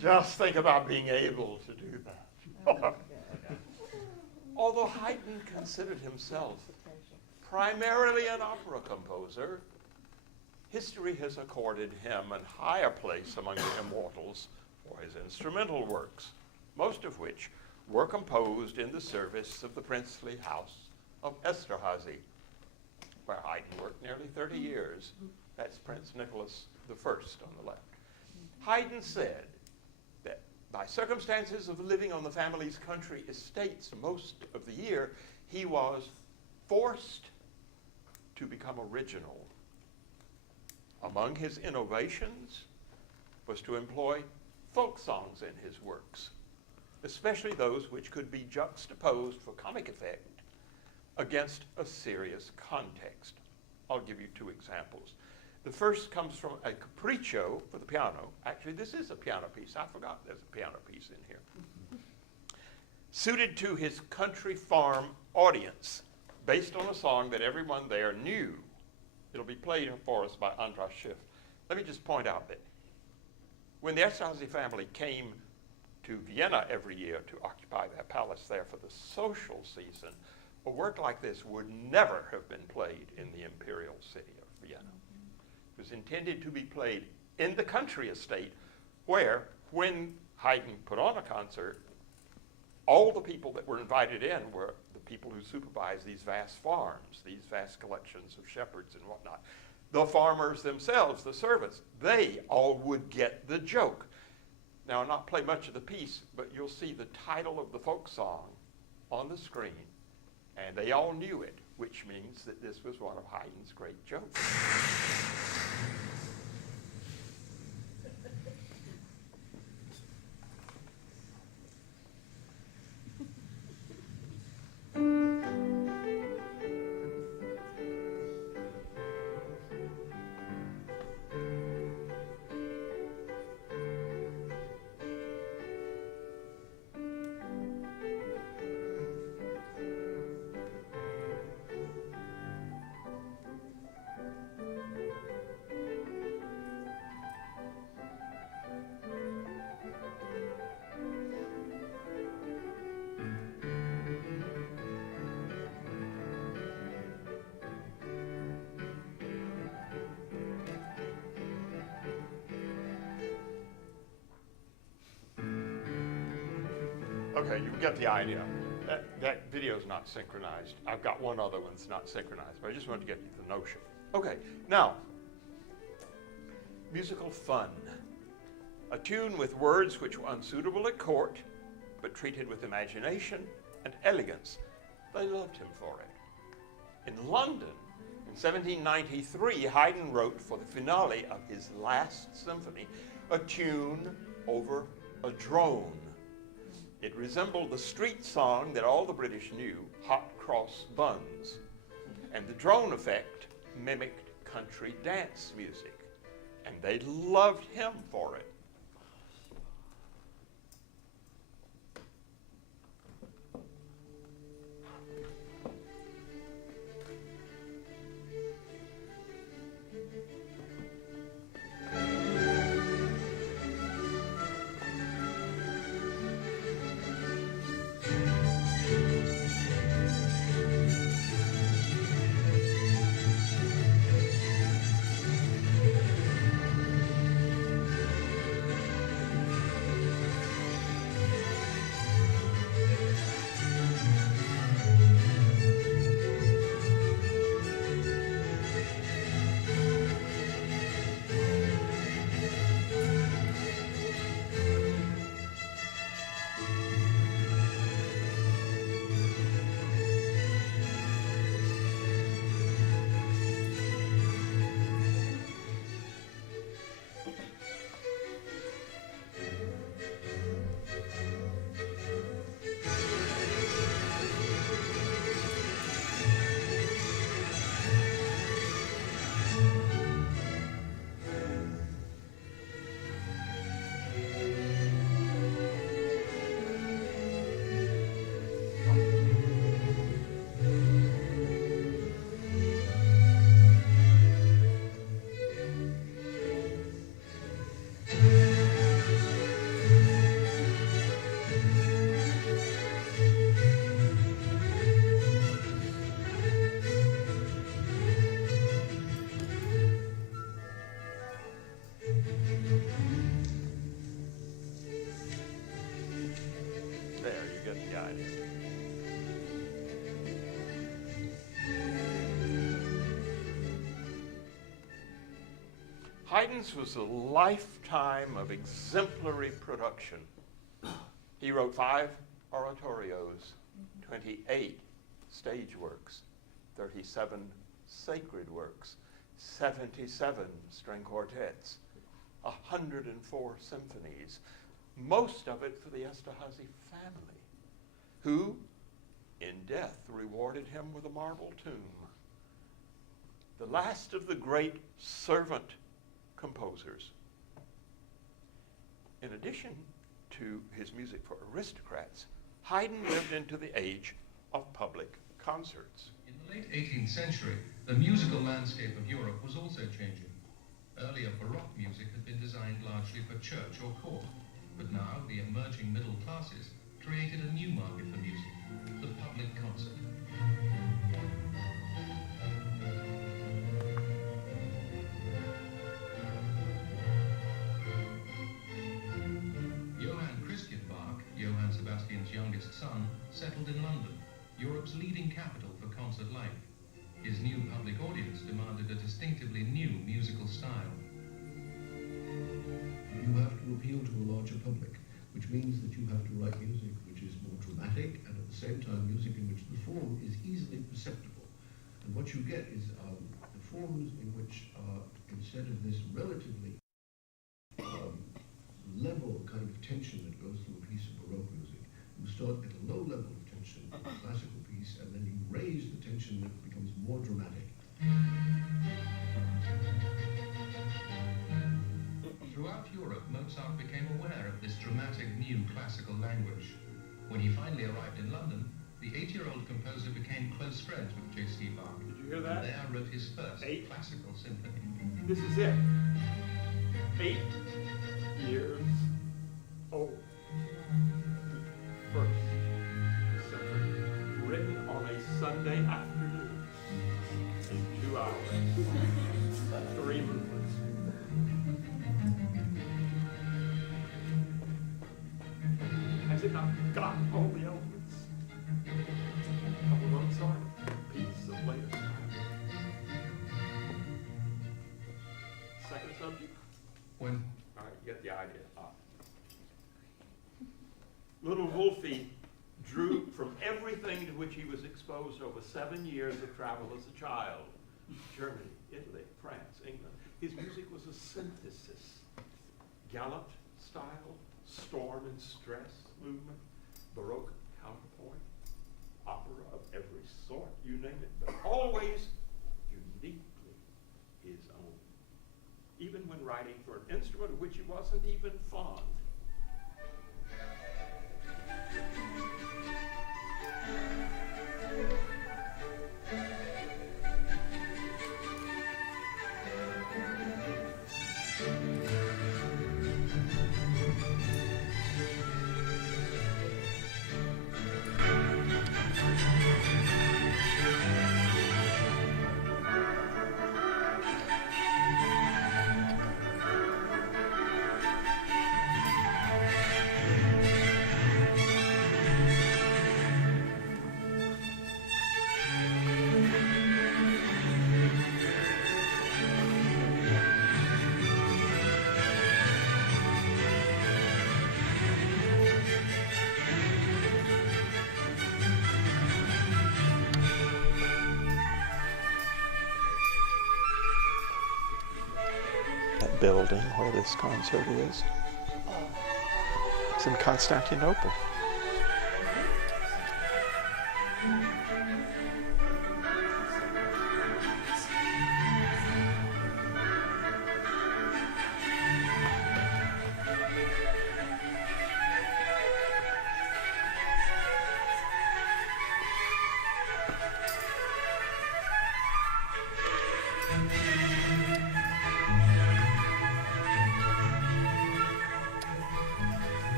Just think about being able to do that. Although Haydn considered himself primarily an opera composer, history has accorded him a higher place among the immortals for his instrumental works, most of which were composed in the service of the princely house of Esterhazy, where Haydn worked nearly 30 years. That's Prince Nicholas I on the left. Haydn said that by circumstances of living on the family's country estates most of the year, he was forced to become original. Among his innovations was to employ folk songs in his works, especially those which could be juxtaposed for comic effect against a serious context. I'll give you two examples. The first comes from a capriccio for the piano. Actually, this is a piano piece. I forgot there's a piano piece in here. Suited to his country farm audience, based on a song that everyone there knew. It'll be played for us by Andras Schiff. Let me just point out that when the Esterhazy family came to Vienna every year to occupy their palace there for the social season, a work like this would never have been played in the imperial city of Vienna. It was intended to be played in the country estate where, when Haydn put on a concert, all the people that were invited in were the people who supervised these vast farms, these vast collections of shepherds and whatnot. The farmers themselves, the servants, they all would get the joke. Now, I'll not play much of the piece, but you'll see the title of the folk song on the screen, and they all knew it, which means that this was one of Haydn's great jokes. Okay, you get the idea. That video is not synchronized. I've got one other one that's not synchronized, but I just wanted to get you the notion. Okay, now, musical fun. A tune with words which were unsuitable at court, but treated with imagination and elegance. They loved him for it. In London, in 1793, Haydn wrote for the finale of his last symphony a tune over a drone. It resembled the street song that all the British knew, Hot Cross Buns. And the drone effect mimicked country dance music. And they loved him for it. Haydn's was a lifetime of exemplary production. He wrote 5 oratorios, 28 stage works, 37 sacred works, 77 string quartets, 104 symphonies, most of it for the Esterhazy family, who, in death, rewarded him with a marble tomb. The last of the great servant composers. In addition to his music for aristocrats, Haydn lived into the age of public concerts. In the late 18th century, the musical landscape of Europe was also changing. Earlier Baroque music had been designed largely for church or court, but now the emerging middle classes created a new market for music, the public concert. Johann Christian Bach, Johann Sebastian's youngest son, settled in London, Europe's leading capital for concert life. His new public audience demanded a distinctively new musical style. You have to appeal to a larger public, which means that you have to write music which is more dramatic and at the same time music in which the form is easily perceptible. And what you get is the forms in which, instead of this relatively level kind of tension that goes through a piece of Baroque music, you start at a low level of tension in a classical piece, and then you raise the tension that becomes more dramatic. Throughout Europe, Mozart became aware of this dramatic new classical language. When he finally arrived in London, the 8-year-old composer became close friends with J.C. Bach. Did you hear that? And there wrote his first 8? classical symphony. This is it. 8 years old. The first symphony, written on a Sunday afternoon in 2 hours. 3 movements. Has it not got all the elements of a Mozart piece of later time? Second subject? When All right, you get the idea. Little Wolfie drew from everything to which he was exposed over 7 years of travel as a child. Germany, Italy, France, England. His music was a synthesis. Gallant style, storm and stress movement, Baroque counterpoint, opera of every sort, you name it, but always uniquely his own. Even when writing for an instrument of which he wasn't even fond. That building where this concert is. It's in Constantinople.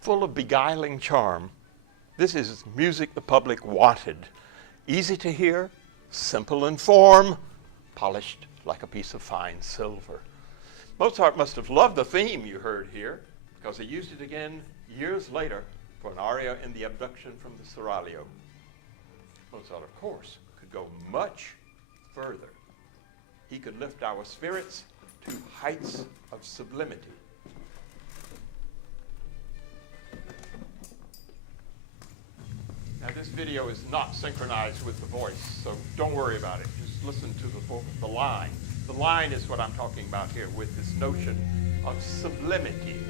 Full of beguiling charm, This is music the public wanted. Easy to hear, simple in form, polished like a piece of fine silver. Mozart must have loved the theme you heard here, because he used it again years later for an aria in the Abduction from the Seraglio. Mozart, of course, could go much further. He could lift our spirits to heights of sublimity. Now, this video is not synchronized with the voice, so don't worry about it. Just listen to the line. The line is what I'm talking about here with this notion of sublimity.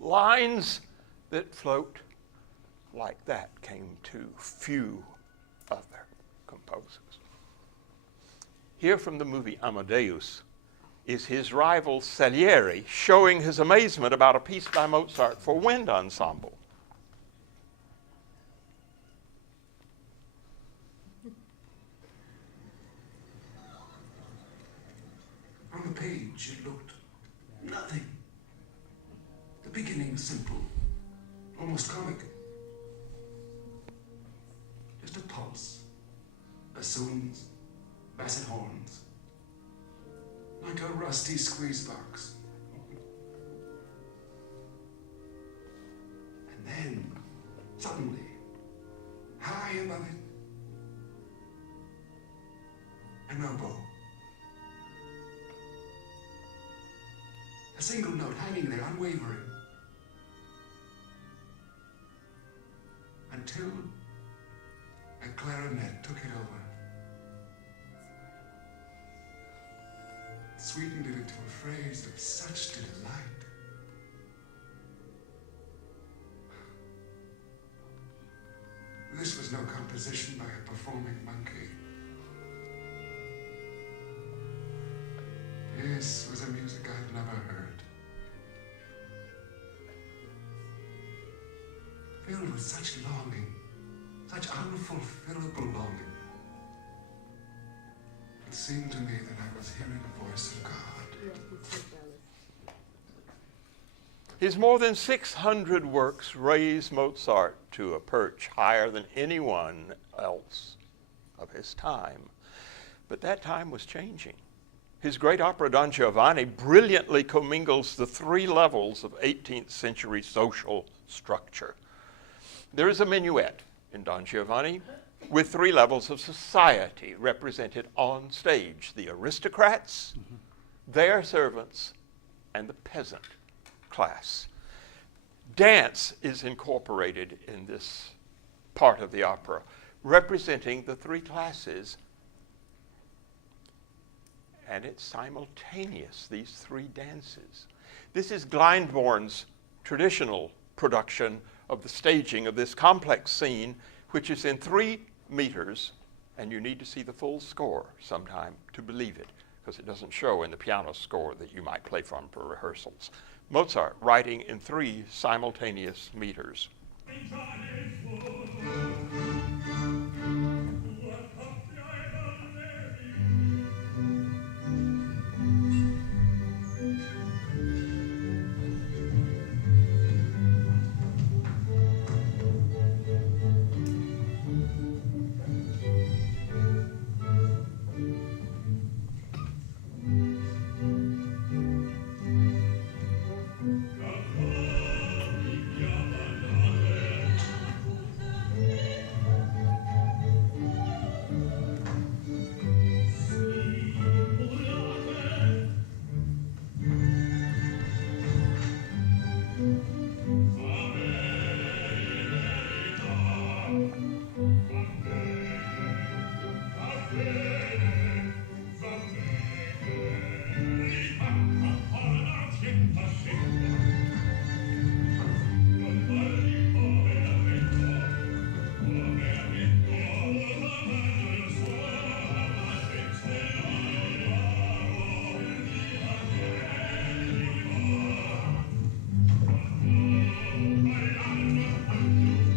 Lines that float like that came to few other composers. Here from the movie Amadeus is his rival Salieri showing his amazement about a piece by Mozart for wind ensemble. On the page, it looked nothing. The beginning was simple, almost comic. Just a pulse, bassoons, basset horns, like a rusty squeeze box. And then, suddenly, high above it, an oboe. A single note hanging there, unwavering. Until a clarinet took it over. Sweetened it into a phrase of such delight. This was no composition by a performing monkey. This was a music I'd never heard. Filled with such longing, such unfulfillable longing. It seemed to me that I was hearing the voice of God. His more than 600 works raise Mozart to a perch higher than anyone else of his time. But that time was changing. His great opera Don Giovanni brilliantly commingles the three levels of 18th century social structure. There is a minuet in Don Giovanni with three levels of society represented on stage: the aristocrats, their servants, and the peasant class. Dance is incorporated in this part of the opera, representing the three classes. And it's simultaneous, these three dances. This is Glyndebourne's traditional production of the staging of this complex scene, which is in 3 meters, and you need to see the full score sometime to believe it, because it doesn't show in the piano score that you might play from for rehearsals. Mozart writing in 3 simultaneous meters.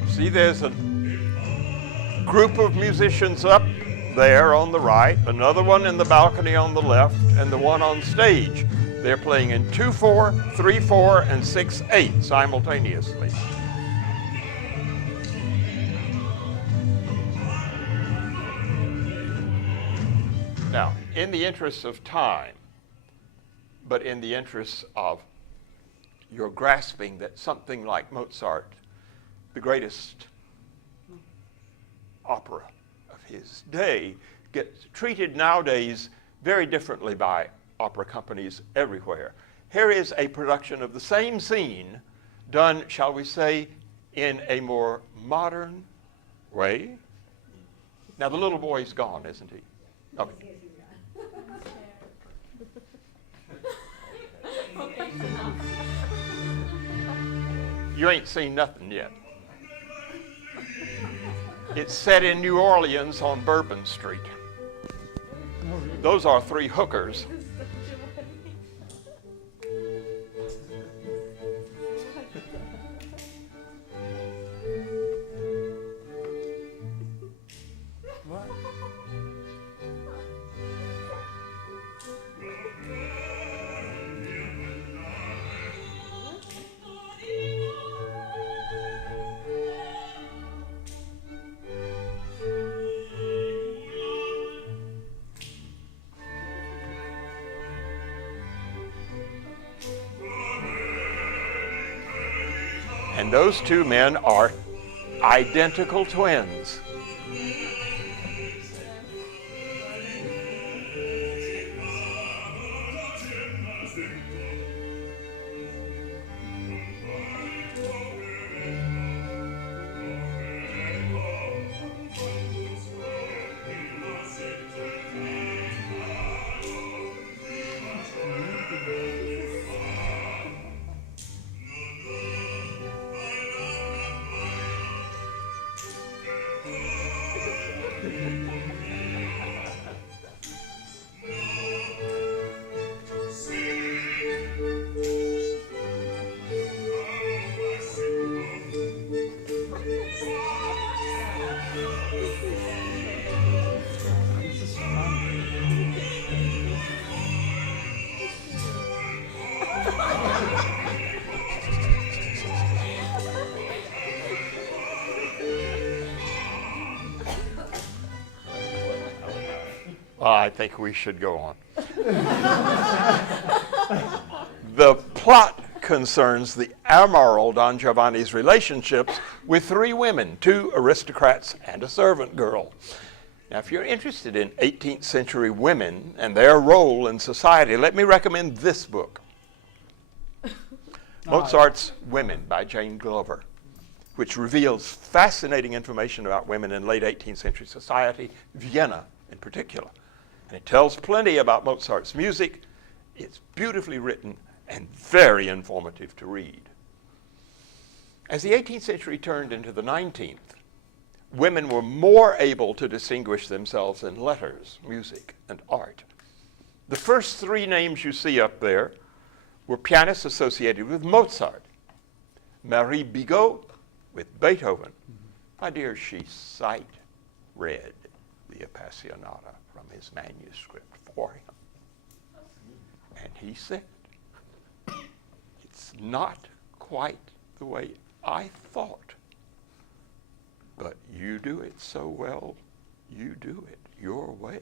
See, there's a group of musicians up there on the right, another one in the balcony on the left, and the one on stage. They're playing in 2/4, 3/4, and 6/8 simultaneously. Now, in the interest of time, but in the interest of your grasping that something like Mozart, the greatest opera of his day, gets treated nowadays very differently by opera companies everywhere. Here is a production of the same scene done, shall we say, in a more modern way. Now, the little boy's gone, isn't he? Okay. You ain't seen nothing yet. It's set in New Orleans on Bourbon Street. Those are 3 hookers. And those 2 men are identical twins. I think we should go on. The plot concerns the amoral Don Giovanni's relationships with 3 women, 2 aristocrats and a servant girl. Now, if you're interested in 18th century women and their role in society, let me recommend this book. Mozart's Women by Jane Glover, which reveals fascinating information about women in late 18th century society, Vienna in particular. And it tells plenty about Mozart's music. It's beautifully written and very informative to read. As the 18th century turned into the 19th, women were more able to distinguish themselves in letters, music, and art. The first three names you see up there were pianists associated with Mozart. Marie Bigot with Beethoven. My dear, she sight read the Appassionata from his manuscript for him. And he said, it's not quite the way I thought, but you do it so well, you do it your way.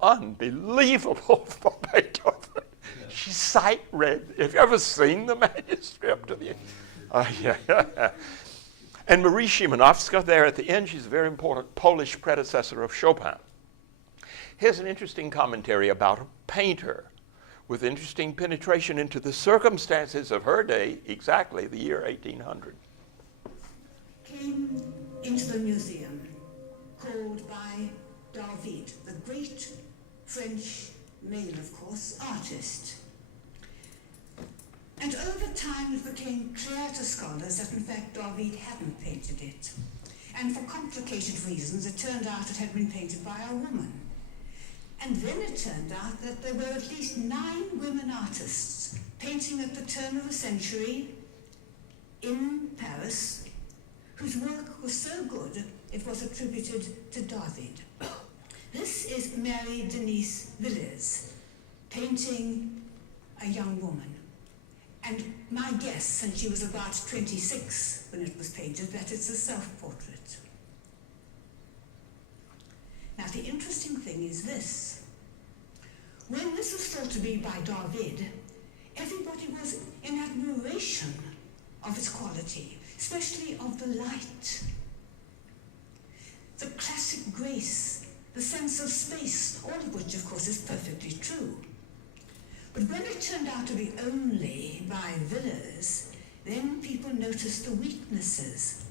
Unbelievable for Beethoven. Yeah. She sight read. Have you ever seen the manuscript of the? Yeah. And Marie Szymanowska there at the end, she's a very important Polish predecessor of Chopin. Here's an interesting commentary about a painter with interesting penetration into the circumstances of her day, exactly the year 1800. Came into the museum, called by David, the great French male, of course, artist. And over time it became clear to scholars that in fact David hadn't painted it. And for complicated reasons it turned out it had been painted by a woman. And then it turned out that there were at least 9 women artists painting at the turn of the century in Paris, whose work was so good it was attributed to David. This is Mary Denise Villiers painting a young woman. And my guess, since she was about 26 when it was painted, that it's a self-portrait. Now the interesting thing is this. When this was thought to be by David, everybody was in admiration of its quality, especially of the light, the classic grace, the sense of space, all of which of course is perfectly true. But when it turned out to be only by Villiers, then people noticed the weaknesses,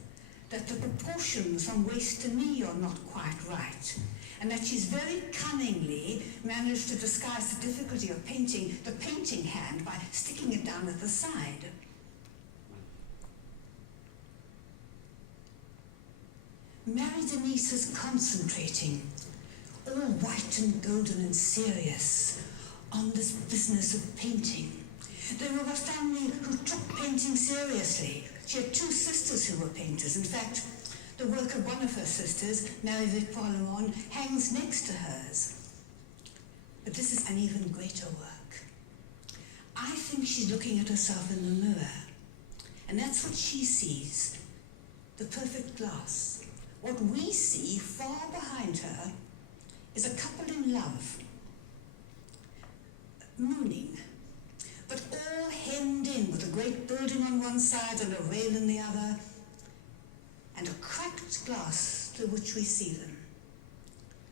that the proportions from waist to knee are not quite right, and that she's very cunningly managed to disguise the difficulty of painting the painting hand by sticking it down at the side. Mary Denise is concentrating, all white and golden and serious, on this business of painting. They were a family who took painting seriously. She had 2 sisters who were painters. In fact, the work of one of her sisters, Mary Victoire Lemon, hangs next to hers. But this is an even greater work. I think she's looking at herself in the mirror. And that's what she sees, the perfect glass. What we see far behind her is a couple in love, mooning, but all hemmed in with a great building on one side and a rail in the other, and a cracked glass through which we see them.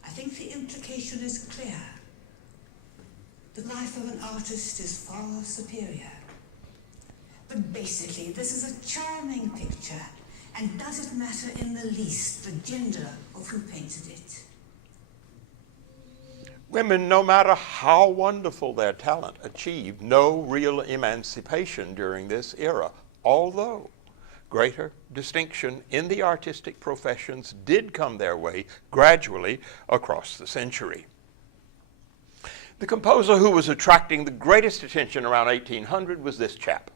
I think the implication is clear. The life of an artist is far superior. But basically, this is a charming picture, and does it matter in the least the gender of who painted it? Women, no matter how wonderful their talent, achieved no real emancipation during this era, although greater distinction in the artistic professions did come their way gradually across the century. The composer who was attracting the greatest attention around 1800 was this chap,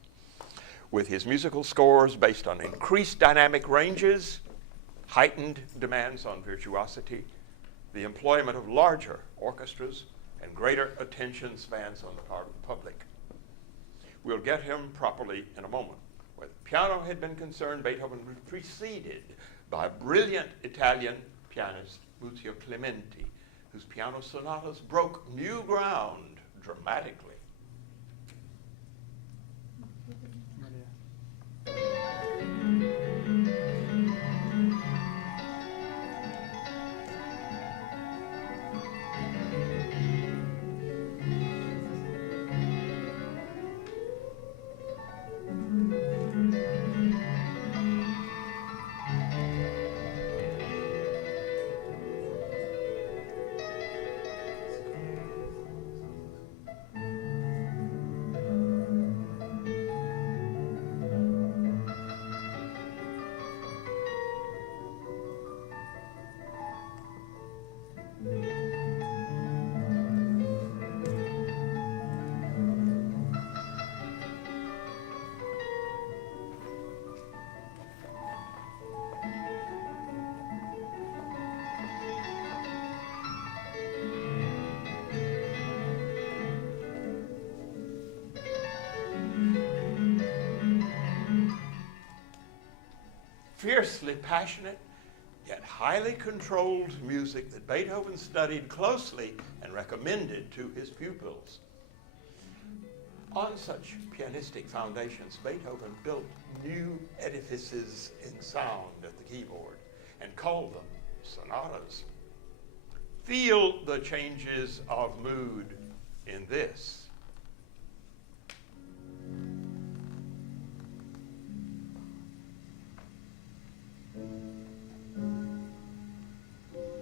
with his musical scores based on increased dynamic ranges, heightened demands on virtuosity, the employment of larger orchestras, and greater attention spans on the part of the public. We'll get him properly in a moment. Where the piano had been concerned, Beethoven was preceded by brilliant Italian pianist Muzio Clementi, whose piano sonatas broke new ground dramatically. fiercely passionate, yet highly controlled music that Beethoven studied closely and recommended to his pupils. On such pianistic foundations, Beethoven built new edifices in sound at the keyboard and called them sonatas. Feel the changes of mood in this.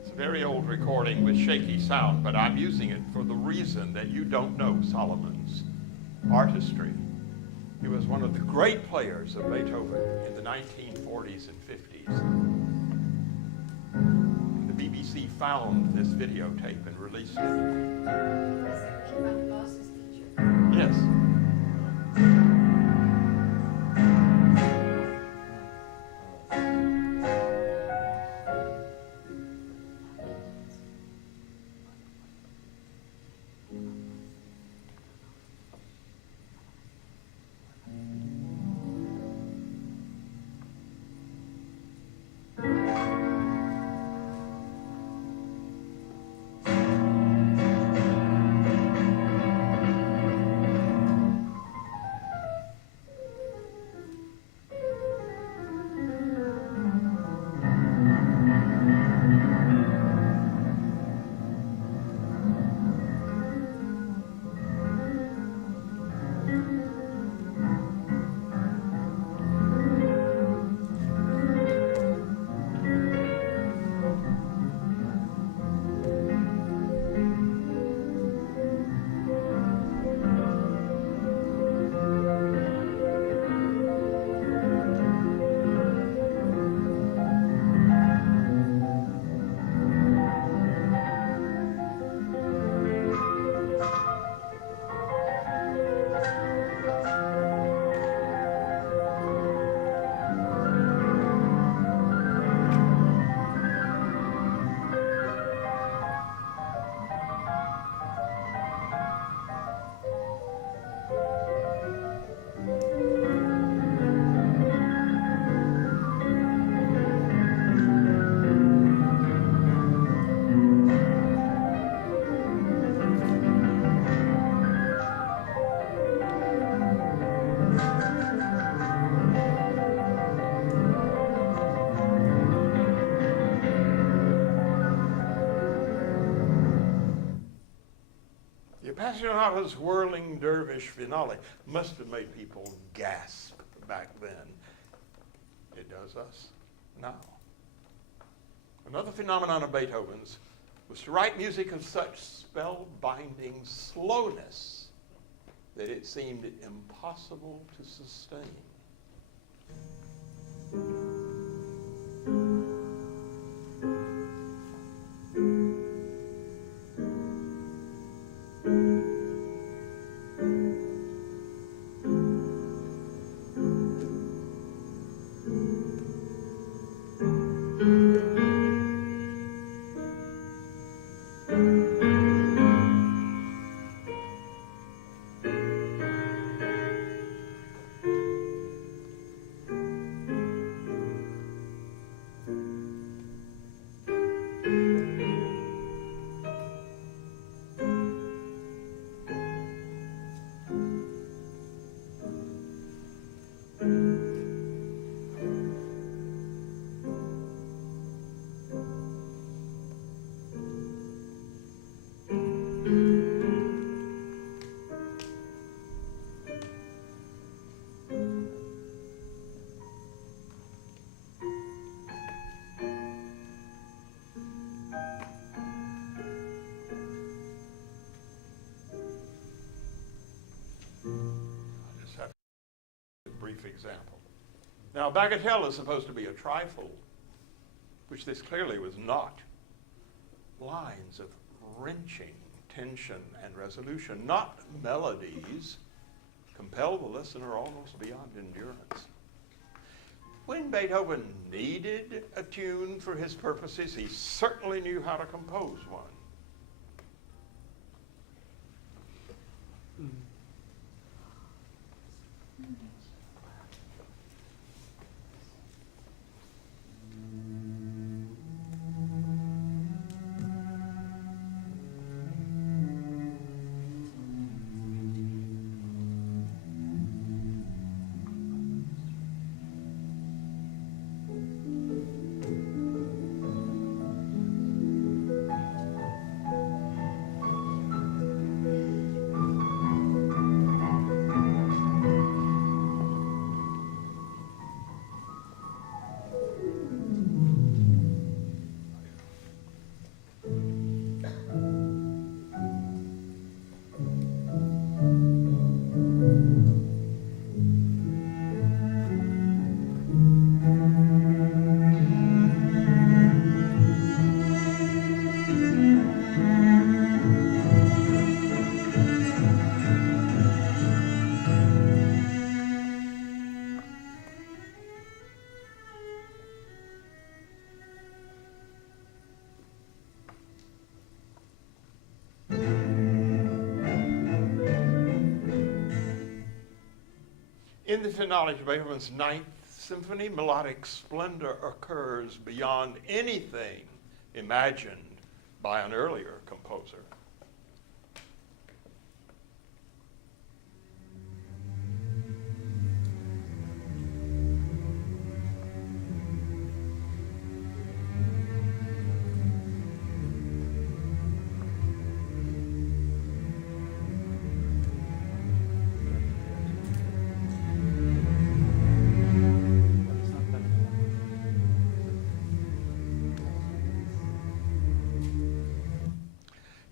It's a very old recording with shaky sound, but I'm using it for the reason that you don't know Solomon's artistry. He was one of the great players of Beethoven in the 1940s and 50s. The BBC found this videotape and released it. Yes. Passionata's whirling dervish finale must have made people gasp back then. It does us now. Another phenomenon of Beethoven's was to write music of such spellbinding slowness that it seemed impossible to sustain. Brief example. Now, bagatelle is supposed to be a trifle, which this clearly was not. Lines of wrenching tension and resolution, not melodies, compel the listener almost beyond endurance. When Beethoven needed a tune for his purposes, he certainly knew how to compose one. the finale to Beethoven's Ninth Symphony, melodic splendor occurs beyond anything imagined by an earlier composer.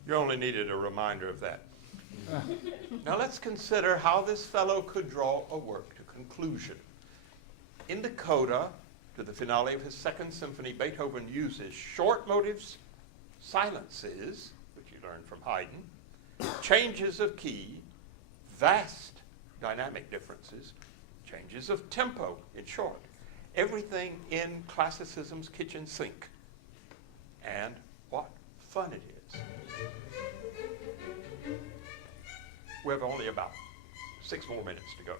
You only needed a reminder of that. Now let's consider how this fellow could draw a work to conclusion. In the coda to the finale of his Second Symphony, Beethoven uses short motives, silences, which he learned from Haydn, changes of key, vast dynamic differences, changes of tempo, in short, everything in classicism's kitchen sink. And what fun it is. We have only about 6 more minutes to go.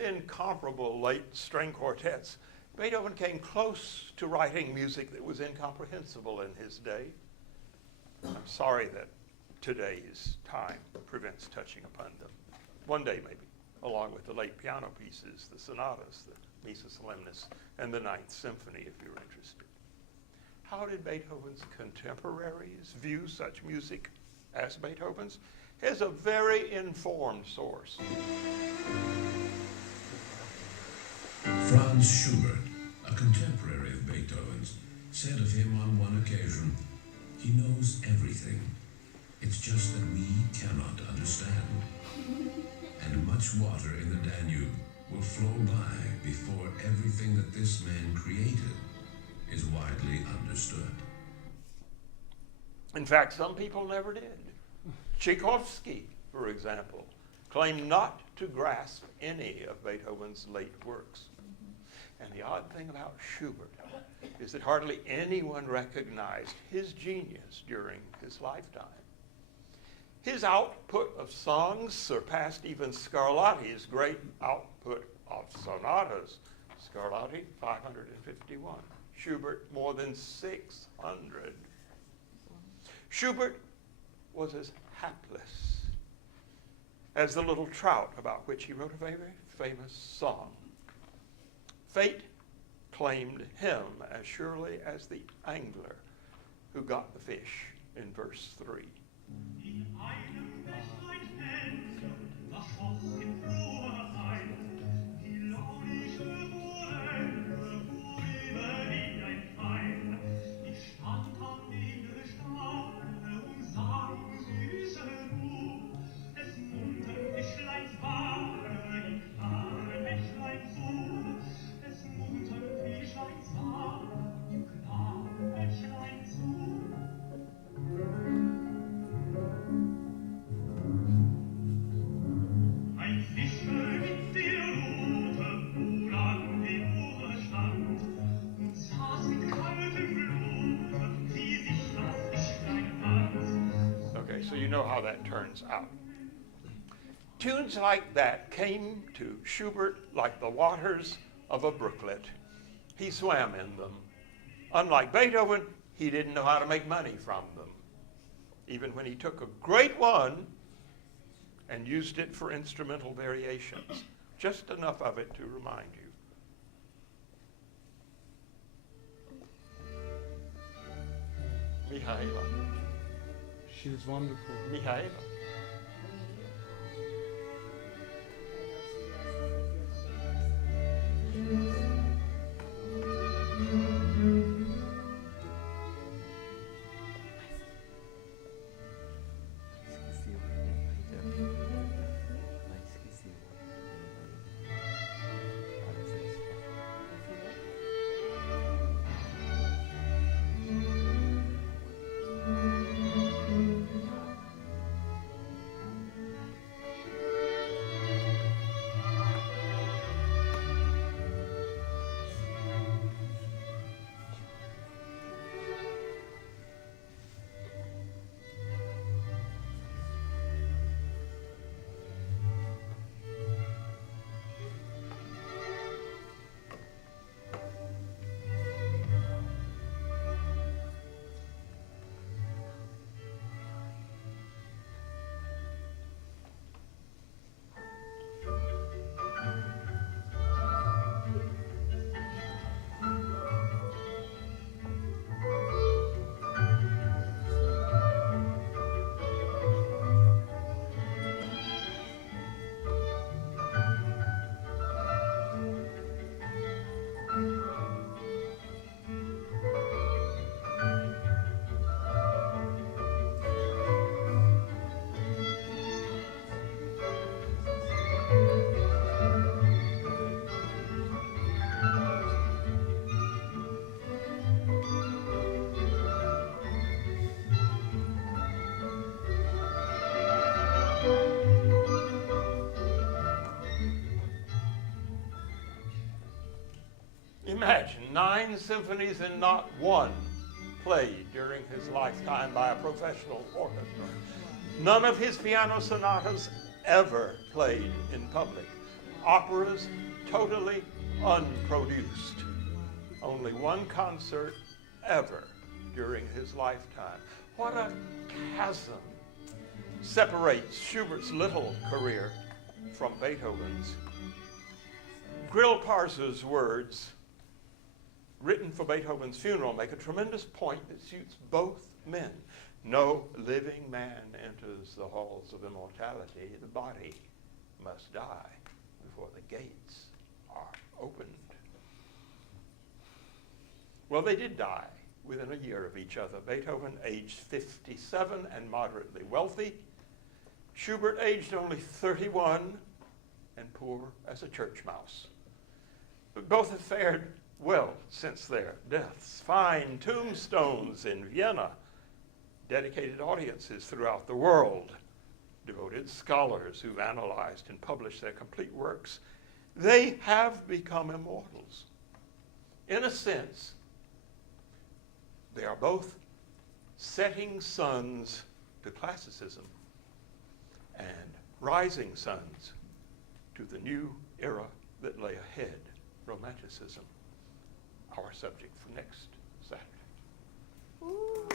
Incomparable late string quartets, Beethoven came close to writing music that was incomprehensible in his day. I'm sorry that today's time prevents touching upon them. One day maybe, along with the late piano pieces, the sonatas, the Missa Solemnis, and the Ninth Symphony, if you're interested. How did Beethoven's contemporaries view such music as Beethoven's? Here's a very informed source. Franz Schubert, a contemporary of Beethoven's, said of him on one occasion, "He knows everything. It's just that we cannot understand. And much water in the Danube will flow by before everything that this man created is widely understood." In fact, some people never did. Tchaikovsky, for example, claimed not to grasp any of Beethoven's late works. And the odd thing about Schubert is that hardly anyone recognized his genius during his lifetime. His output of songs surpassed even Scarlatti's great output of sonatas. Scarlatti, 551. Schubert, more than 600. Schubert was as hapless as the little trout about which he wrote a very famous song. Fate claimed him as surely as the angler who got the fish in verse 3. In einem Bächlein fällt, das Schloss in froher Zeit, die launische Forelle fuhr über wie ein Pfeil. Ich stand am Nebelstrahle und sah im süßen Nu, des muntern Fischleins Ware im klaren Bächlein zu, des muntern Fischleins Ware im klaren Bächlein zu. Ein Fischer mit der Rute fuhr an die Uhr stand und saß mit kaltem Blut, wie sich das Fischlein fand. Okay, so you know how that turns out. Tunes like that came to Schubert like the waters of a brooklet. He swam in them. Unlike Beethoven, he didn't know how to make money from them. Even when he took a great one and used it for instrumental variations, just enough of it to remind you. Mihaela. She was wonderful. Mihaela. Imagine 9 symphonies and not one played during his lifetime by a professional orchestra. None of his piano sonatas ever played in public. Operas totally unproduced. Only one concert ever during his lifetime. What a chasm separates Schubert's little career from Beethoven's. Grillparz's words, written for Beethoven's funeral, make a tremendous point that suits both men. No living man enters the halls of immortality. The body must die before the gates are opened. Well, they did die within a year of each other. Beethoven, aged 57 and moderately wealthy. Schubert, aged only 31 and poor as a church mouse. But both have fared well since their deaths. Fine tombstones in Vienna, dedicated audiences throughout the world, devoted scholars who've analyzed and published their complete works. They have become immortals. In a sense, they are both setting suns to classicism and rising suns to the new era that lay ahead, Romanticism, our subject for next Saturday. Ooh.